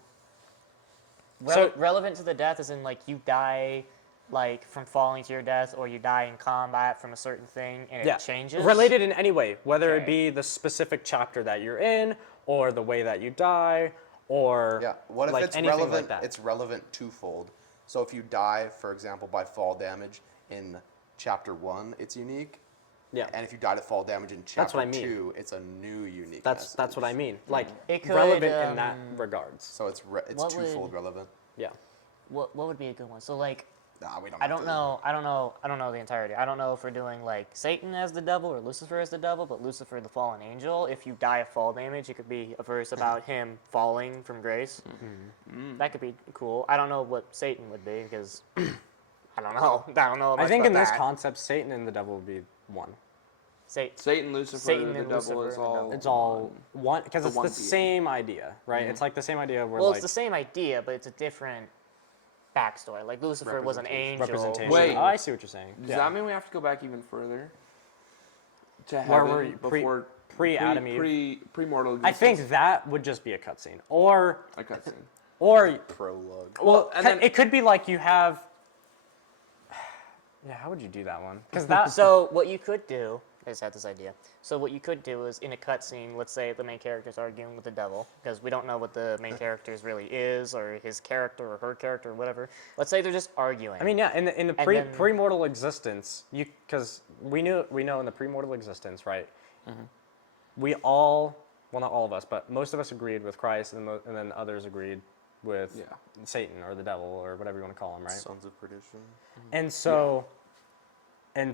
So- relevant to the death is in like you die like from falling to your death, or you die in combat from a certain thing and Yeah, it changes. related in any way, whether it Okay. be the specific chapter that you're in, or the way that you die, or Yeah. What if like it's anything relevant? like that. It's relevant twofold. So if you die, for example, by fall damage in chapter 1, it's unique. Yeah. And if you die to fall damage in chapter That's what I mean. 2, it's a new unique. That's what I mean. Like It could, relevant in that um, regards. So it's What twofold would- relevant. Yeah. What would be a good one? So like Nah, we don't. I have don't to- know. I don't know the entirety. I don't know if we're doing like Satan as the devil or Lucifer as the devil, but Lucifer the fallen angel. If you die of fall damage, it could be a verse about him falling from grace. That could be cool. I don't know what Satan would be because I don't know. I don't know. I think in about this that. concept, Satan and the devil would be one. Satan, Lucifer, Satan the and devil Lucifer is and the all. devil. It's all one because The it's one the deity. same idea, right? It's like the same idea where Well, like it's the same idea, but it's a different backstory. Like Lucifer was an angel. representation. Wait. Oh, I see what you're saying. Does Yeah. that mean we have to go back even further? To Where heaven were you? before Pre-Adam Eve? pre-mortal I existence? think that would just be a cutscene, or a cutscene. Prologue. well, and then- it could be like you have. Yeah, how would you do that one? Because that So what you could do I just had this idea. So what you could do is in a cutscene, let's say the main character's arguing with the devil, because we don't know what the main character's really is, or his character, or her character, or whatever. Let's say they're just arguing. I mean, yeah, in the And pre then- premortal existence, because we know in the premortal existence, right? We all, well, not all of us, but most of us agreed with Christ, and then others agreed with Yeah. Satan or the devil or whatever you want to call him, right? Sons of perdition. And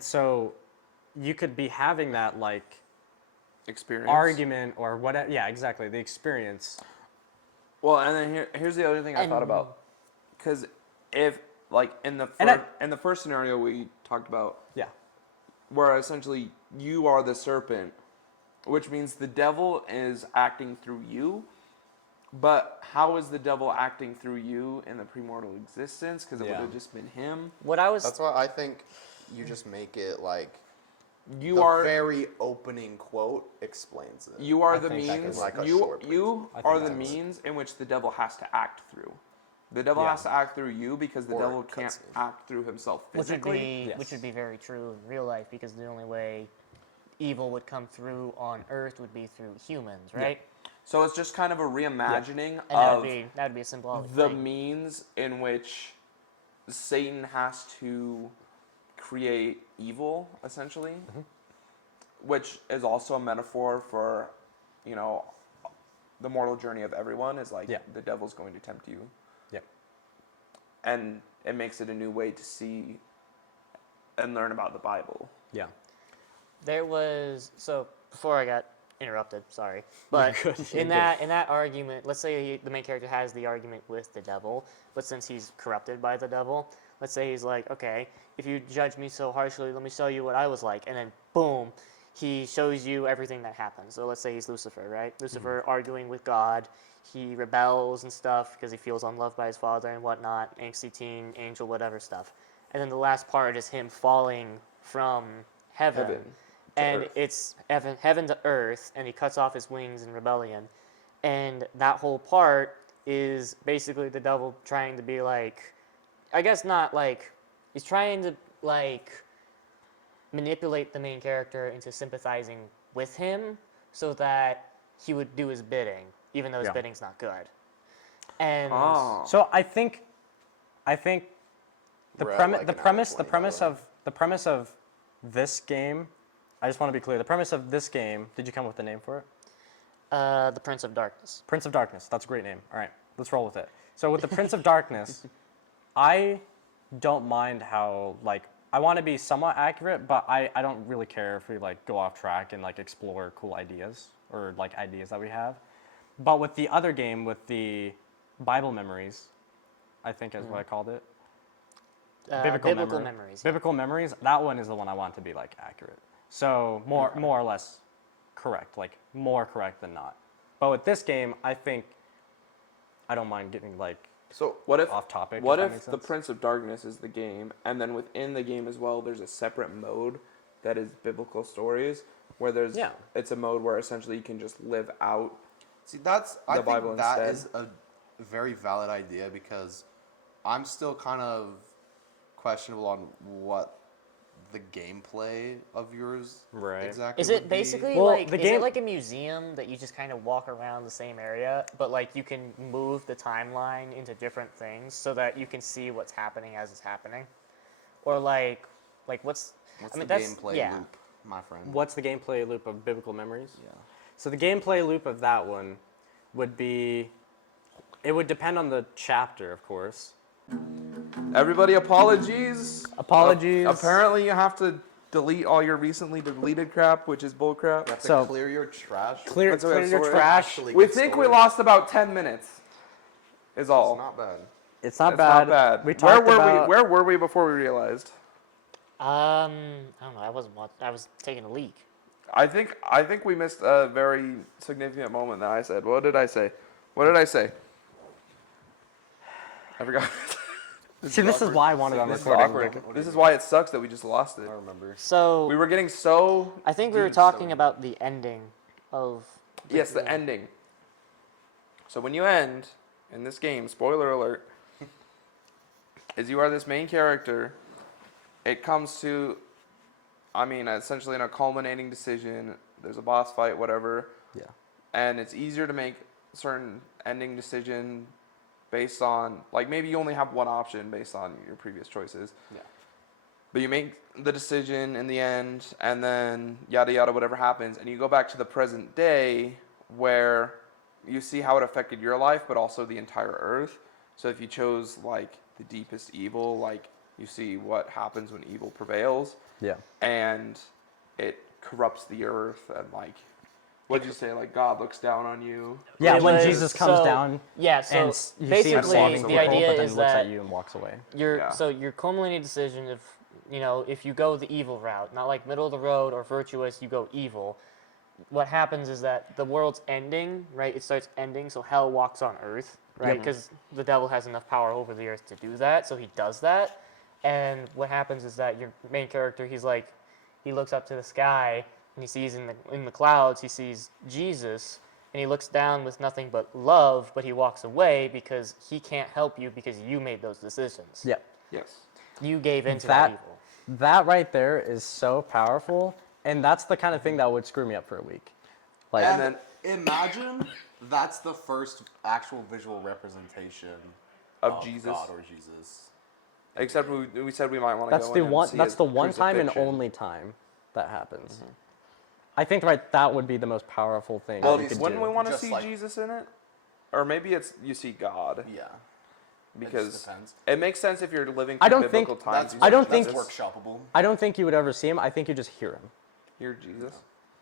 so, you could be having that like Experience. argument or whatever. Yeah, exactly. The experience. Well, and then here's the other thing I thought And- about, because if like in the And in the first scenario we talked about, Yeah. where essentially you are the serpent, which means the devil is acting through you. But how is the devil acting through you in the premortal existence? Because it would Yeah. have just been him. what I was That's why I think you just make it like You the are very opening quote explains it. you are I the think that means. could- like a you short you I think are the that would. means in which the devil has to act through. The devil Yeah. has to act through you because the Or devil can't cutscene. act through himself which would physically. be Yes. which would be very true in real life, because the only way evil would come through on Earth would be through humans, right? So it's just kind of a reimagining And that of would be a symbolic the thing. means in which Satan has to create evil, essentially, Mm-hmm. which is also a metaphor for, you know, the mortal journey of everyone is like Yeah. the devil's going to tempt you. Yep. And it makes it a new way to see and learn about the Bible. Yeah. There was so before I got interrupted, sorry, but good, you're in that argument, let's say the main character has the argument with the devil, but since he's corrupted by the devil, let's say he's like, okay, if you judge me so harshly, let me show you what I was like, and then boom, he shows you everything that happened. So let's say he's Lucifer, right? Lucifer arguing with God. He rebels and stuff because he feels unloved by his father and whatnot, angsty teen, angel, whatever stuff. And then the last part is him falling from heaven. Heaven to And earth. it's heaven to earth, and he cuts off his wings in rebellion. And that whole part is basically the devil trying to be like, I guess not like, he's trying to like manipulate the main character into sympathizing with him so that he would do his bidding, even though his Yeah. bidding's not good. And Oh. So I think the We're at, premise like, the an hour premise the 20 premise though. of the premise of this game. I just want to be clear. The premise of this game. Did you come up with a name for it? the Prince of Darkness. Prince of Darkness. That's a great name. All right, let's roll with it. So with the Prince of Darkness, I don't mind how like I want to be somewhat accurate, but I don't really care if we like go off track and like explore cool ideas or like ideas that we have. But with the other game, with the Bible memories, I think is what I called it. Biblical memory- memories. Biblical memories. That one is the one I want to be like accurate. So more or less correct, like more correct than not. But with this game, I think I don't mind getting like So What if off topic. What that if makes the sense. Prince of Darkness is the game, and then within the game as well, there's a separate mode that is biblical stories, where there's Yeah. it's a mode where essentially you can just live out. see, that's I The think Bible that instead. is a very valid idea because I'm still kind of questionable on what the gameplay of yours Right. exactly Is would it basically Well, like the is game- it like a museum that you just kind of walk around the same area, but like you can move the timeline into different things so that you can see what's happening as it's happening, or like what's What's I mean, the that's- gameplay yeah. loop, my friend? What's the gameplay loop of Biblical Memories? Yeah. So the gameplay loop of that one would be, it would depend on the chapter, of course. Everybody, apologies. Apologies. Apparently, you have to delete all your recently deleted crap, which is bull crap. You have to So- clear your trash. Clear, That's okay, clear your sorry. trash. Actually We good think we story. lost about 10 minutes. Is all. It's not bad. It's not It's bad. not bad. We Where talked were about. we? Where were we before we realized? I don't know. I was taking a leak. I think we missed a very significant moment that I said. What did I say? What did I say? I forgot. See, this is why I wanted on This is recording. awkward. This is why it sucks that we just lost it. I remember. So We were getting so I think we were deep, talking so- about the ending of. Yes, the ending. So when you end in this game, spoiler alert, is you are this main character. It comes to I mean, essentially in a culminating decision, there's a boss fight, whatever, Yeah. and it's easier to make certain ending decision based on, like, maybe you only have one option based on your previous choices. Yeah. But you make the decision in the end, and then yada yada, whatever happens, and you go back to the present day where you see how it affected your life, but also the entire earth. So if you chose, like, the deepest evil, like, you see what happens when evil prevails, Yeah. and it corrupts the earth, and, like, what'd you say? Like, God looks down on you. Yeah, It when was- Jesus comes so- down yeah, so and you see him basically saving the people, idea but then is looks that at you and walks away. Yeah. So your culminating decision of, if you go the evil route, not like middle of the road or virtuous, you go evil. What happens is that the world's ending, right? It starts ending, so hell walks on earth, right? Because the devil has enough power over the earth to do that, so he does that. And what happens is that your main character, he looks up to the sky and he sees in the clouds, he sees Jesus, and he looks down with nothing but love, but he walks away because he can't help you because you made those decisions. Yeah. Yes. You gave into that That evil. that right there is so powerful, and that's the kind of thing that would screw me up for a week. Like, And And then- imagine that's the first actual visual representation Of Jesus. God or Jesus. Except we said we might want to that's go the in and one. see That's his the one time and crucifixion. only time that happens. I think that would be the most powerful thing Well, that you could wouldn't do. we want to Just see like- Jesus in it? Or maybe it's you see God. Yeah. Because depends. it makes sense if you're living I through don't think- biblical times. That's you I see don't that's think- workshopable. I don't think you would ever see him. I think you just hear him. You're Jesus.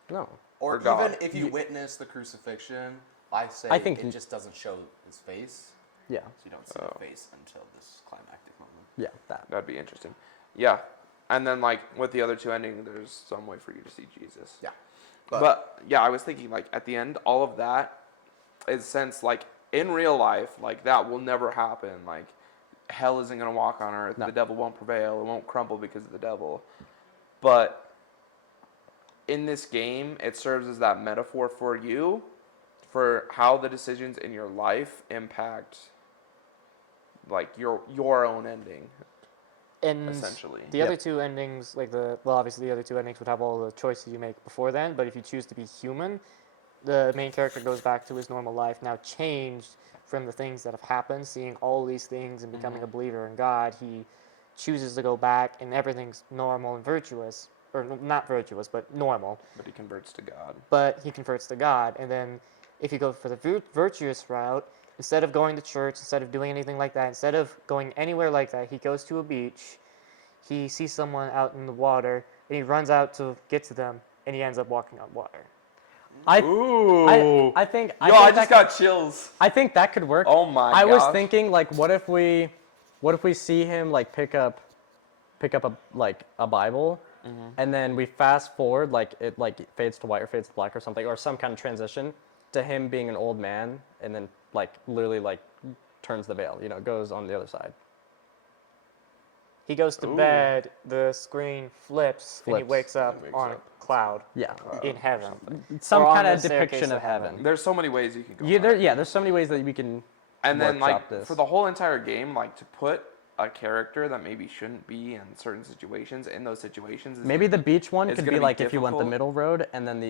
No. Or God. even if you witness the crucifixion, I say I think- it just doesn't show his face, Yeah. so you don't see Oh. the face until this climactic moment. Yeah. That. That'd be interesting. Yeah. And then, like, with the other two endings, there's some way for you to see Jesus. Yeah. But yeah, I was thinking, like, at the end, all of that is since, like, in real life, like, that will never happen. Like, hell isn't going to walk on earth. No. The devil won't prevail. It won't crumble because of the devil. But in this game, it serves as that metaphor for you, for how the decisions in your life impact, like, your own ending, And essentially. the other two endings, obviously the other two endings would have all the choices you make before then, but if you choose to be human, the main character goes back to his normal life, now changed from the things that have happened, seeing all these things and becoming a believer in God. He chooses to go back and everything's normal and virtuous, or not virtuous, but normal. But he converts to God. But he converts to God. And then if you go for the virtuous route, instead of going to church, instead of doing anything like that, instead of going anywhere like that, he goes to a beach, he sees someone out in the water, and he runs out to get to them, and he ends up walking on water. Ooh. I think. Yo, I just got chills. I think that could work. Oh my I was gosh. thinking, like, what if we see him like pick up a Bible, and then we fast forward, like it fades to white or fades to black or something, or some kind of transition to him being an old man, and then like literally like turns the veil, goes on the other side. He goes to bed, the screen flips, and he Flips. wakes up wakes on up. a cloud Yeah, in heaven. some Or on kind the of staircase depiction of of heaven. heaven. There's so many ways you can go. Yeah, about it. there's so many ways that we can. And then, like, workshop this. for the whole entire game, like, to put a character that maybe shouldn't be in certain situations in those situations. Is Maybe the beach one it's could gonna be be like if you went the difficult. middle road, and then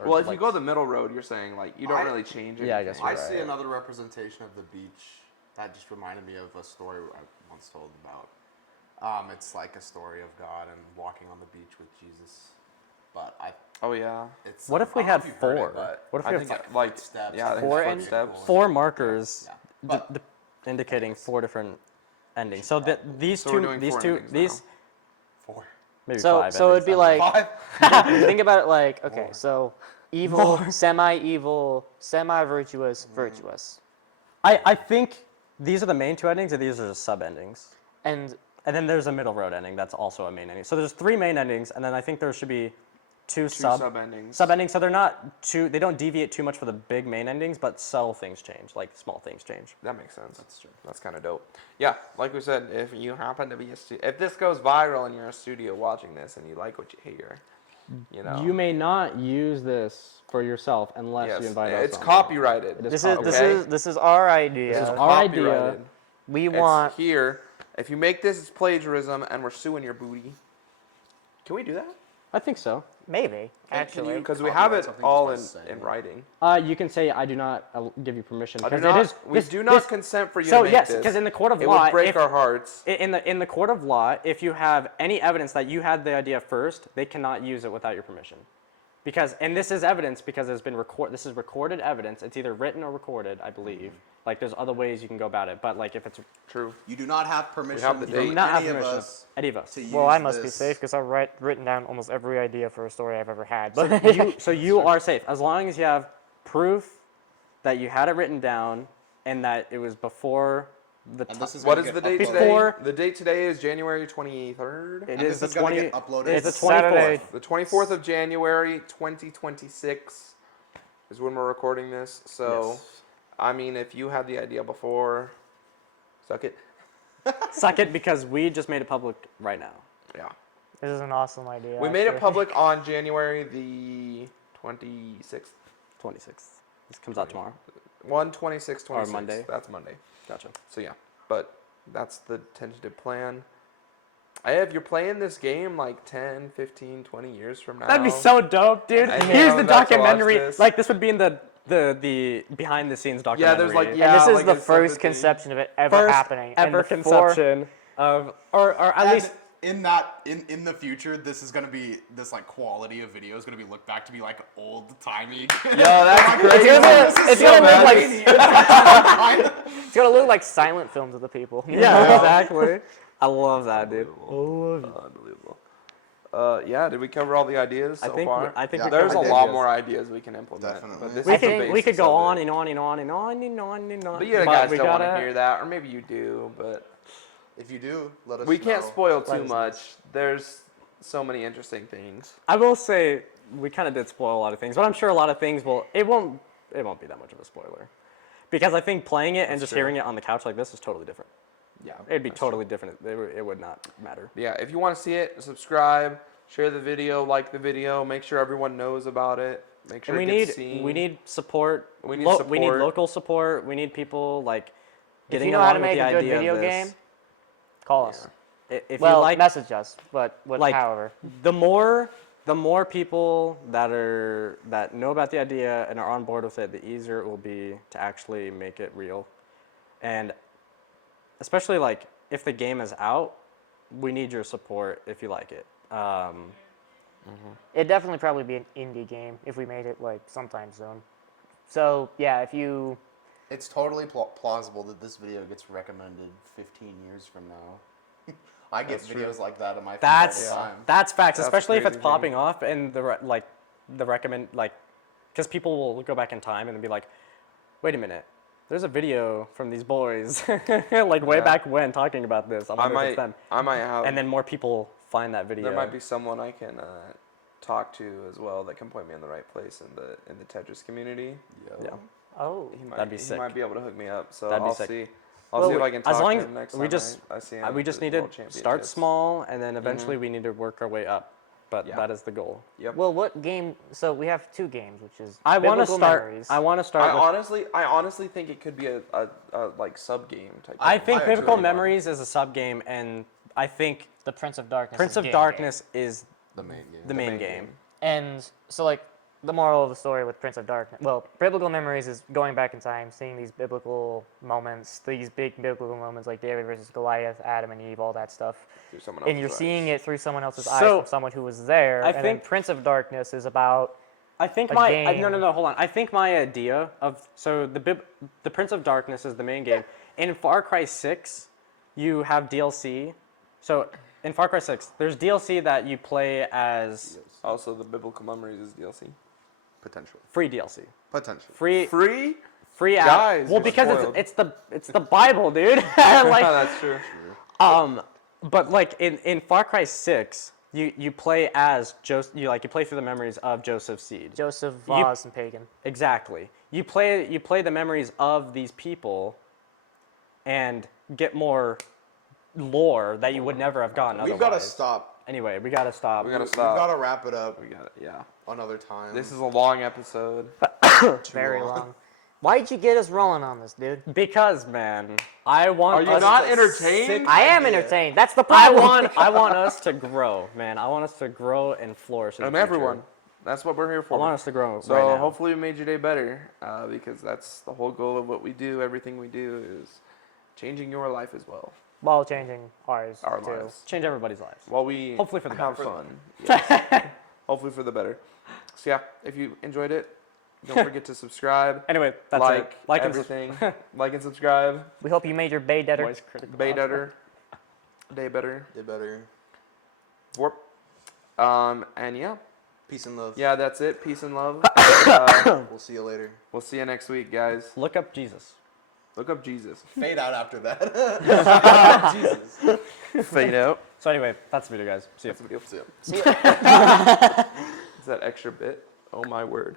or well, if you like- go the middle road, you're saying, like, you don't I- really change anything. Yeah, I guess you're I right. see another representation of the beach that just reminded me of a story I once told about. It's like a story of God and walking on the beach with Jesus, but Oh yeah. it's. What if we I don't know had if you've heard it, four? but What if I we think have like footsteps, yeah, I think Four footsteps. four markers Yeah. But indicating four different endings? So that these So we're two, doing these four two, endings these four. maybe So, five. so it'd be endings, like, Five. think about it like, okay, so evil, semi-evil, semi-virtuous, virtuous. I think these are the main two endings, and these are just sub endings. And And then there's a middle road ending that's also a main ending. So there's three main endings, and then I think there should be two sub endings. Sub endings. So they're not too. They don't deviate too much for the big main endings, but subtle things change, like small things change. That makes sense. That's true. That's kind of dope. Yeah, like we said, if you happen to be if this goes viral and you're a studio watching this and you like what you hear, You may not use this for yourself unless yes, you invite us. it's on. copyrighted. It is this is copyrighted. this is our idea. This is our idea. Copyrighted. We It's want here. If you make this, it's plagiarism, and we're suing your booty. Can we do that? I think so. Maybe, actually. Because we have copyright it something all just by in saying it? writing. You can say I do not give you permission I do because not, it is. we do not consent for you So to make yes, this. because in the court of it law, would break if- our hearts. in the court of law, if you have any evidence that you had the idea first, they cannot use it without your permission. And this is evidence because it's been this is recorded evidence. It's either written or recorded, I believe. Like there's other ways you can go about it, but like if it's True. You do not have permission have the from date. do not have any of permission us any of us. to use Well, I must be this. safe because I've written down almost every idea for a story I've ever had. So But you are safe as long as you have proof that you had it written down and that it was before the And time. this is What gonna is get the date Before- today? The date today is January 23rd. It And is this the is gonna 20. get uploaded It's the Saturday. 24th. The 24th of January, 2026 is when we're recording this. So, Yes. I mean, if you had the idea before, suck it. Suck it because we just made it public right now. Yeah. this is an awesome idea. We made it actually. public on January the 26th. 26th. This comes out tomorrow. 1/26, 26. Or Monday. That's Monday. Gotcha. So, yeah. But that's the tentative plan. If you're playing this game like 10, 15, 20 years from now. That'd be so dope, dude. I know, Here's the that's to watch documentary. this. Like this would be in the behind the scenes documentary. there's, like, And this is like the it's first sympathy. conception of it ever first happening. And ever before- conception of or at And least in the future, this is gonna be this like quality of video is gonna be looked back to be like old timey. Yo, that's crazy. It's gonna look like like it's gonna look like silent films of the people. yeah, exactly. I love that, dude. Unbelievable. Yeah, did we cover all the ideas so I think far? I think Yeah. we There's a covered lot ideas. more ideas we can implement. Definitely. But this We is the could basis go of on it. and on and on and on and on and on. But you guys we don't want to gotta- hear that, or maybe you do, but if you do, let us. we can't know. spoil Let too us know. much. There's so many interesting things. I will say we kind of did spoil a lot of things, but I'm sure a lot of things will. It won't be that much of a spoiler, because I think playing it and That's just true. hearing it on the couch like this is totally different. Yeah, It'd be that's true. totally different. It would not matter. Yeah, if you want to see it, subscribe, share the video, like the video, make sure everyone knows about it. Make sure And it we gets need seen. we need support. We need We need support. local support. We need people like If getting you know along how to with make the a good idea video of this. game, call us. If Well, you like, message us, but like- however. the more people that know about the idea and are on board with it, the easier it will be to actually make it real. And especially like if the game is out, we need your support if you like it. It'd definitely probably be an indie game if we made it like sometime soon. So yeah, if you It's totally plausible that this video gets recommended 15 years from now. I get That's true. videos like that on my feed That's all the time. that's facts, That's especially if crazy it's popping off and the recommend because people will go back in time and be like, wait a minute, there's a video from these boys like way Yeah. back when talking about this. I wonder if it's them. I might have. And then more people find that video. there might be someone I can talk to as well that can point me in the right place in the Tetris community. Yeah. oh He might, That'd be he sick. might be able to hook me up. So That'd be I'll sick. see. I'll Well, see if I can talk as long to as him next we time just I see him. we just at the need to World start Championships. small and then eventually we need to work our way up. But Yeah. that is the goal. Yep. well, what game? So we have two games, which is I want to Biblical start. Memories. I want to start. I honestly think it could be a like sub game type. I thing. think I Biblical agree. Memories is a sub game, and I think the Prince of Darkness. Prince is of game Darkness is The main game. the main game. And so, like, the moral of the story with Prince of Darkness, well, Biblical Memories is going back in time, seeing these biblical moments, these big biblical moments like David versus Goliath, Adam and Eve, all that stuff. Through someone And you're else's eyes. seeing it through someone else's eyes, So, from someone who was there. I and then think- Prince of Darkness is about I think A no, game. no, hold on. I think my idea of the Prince of Darkness is the main game. In Far Cry 6, you have DLC. So in Far Cry 6, there's DLC that you play as Also, the Biblical Memories is DLC. Potential. free DLC. Potential. Free Free? app. Guys, Well, you're because spoiled. it's the Bible, dude. like That's true. but like in Far Cry 6, you play as you play through the memories of Joseph Seed. Joseph Voss and Pagan. Exactly. You play the memories of these people and get more lore that you would never have gotten We've otherwise. got to stop. Anyway, we got to stop. We gotta We've stop. got to wrap it up We got it. Yeah. another time. This is a long episode. Very long. Why'd you get us rolling on this, dude? Because, man, I want Are you us not to entertained? sick- I am idea. entertained. That's the I problem. want us to grow, man. I want us to grow and flourish in the And future. everyone. That's what we're here I for. want us to grow So right now. hopefully we made your day better, because that's the whole goal of what we do. Everything we do is changing your life as well. While changing ours, Our too. lives. Change everybody's lives. While we Hopefully for the have better. fun. Yes. Hopefully for the better. So yeah, if you enjoyed it, don't forget to subscribe, Anyway, that's like, it. Like and everything, like and subscribe. We hope you made your bay better. Voice critical. Day better. Day better. Did better. Warp. And yeah. Peace and love. Yeah, that's it. Peace and love. We'll see you later. We'll see you next week, guys. Look up Jesus. Look up Jesus. Fade out after that. Jesus. Fade out. So anyway, that's the video, guys. See you. That's the video. See ya. See ya. Is that extra bit? Oh my word.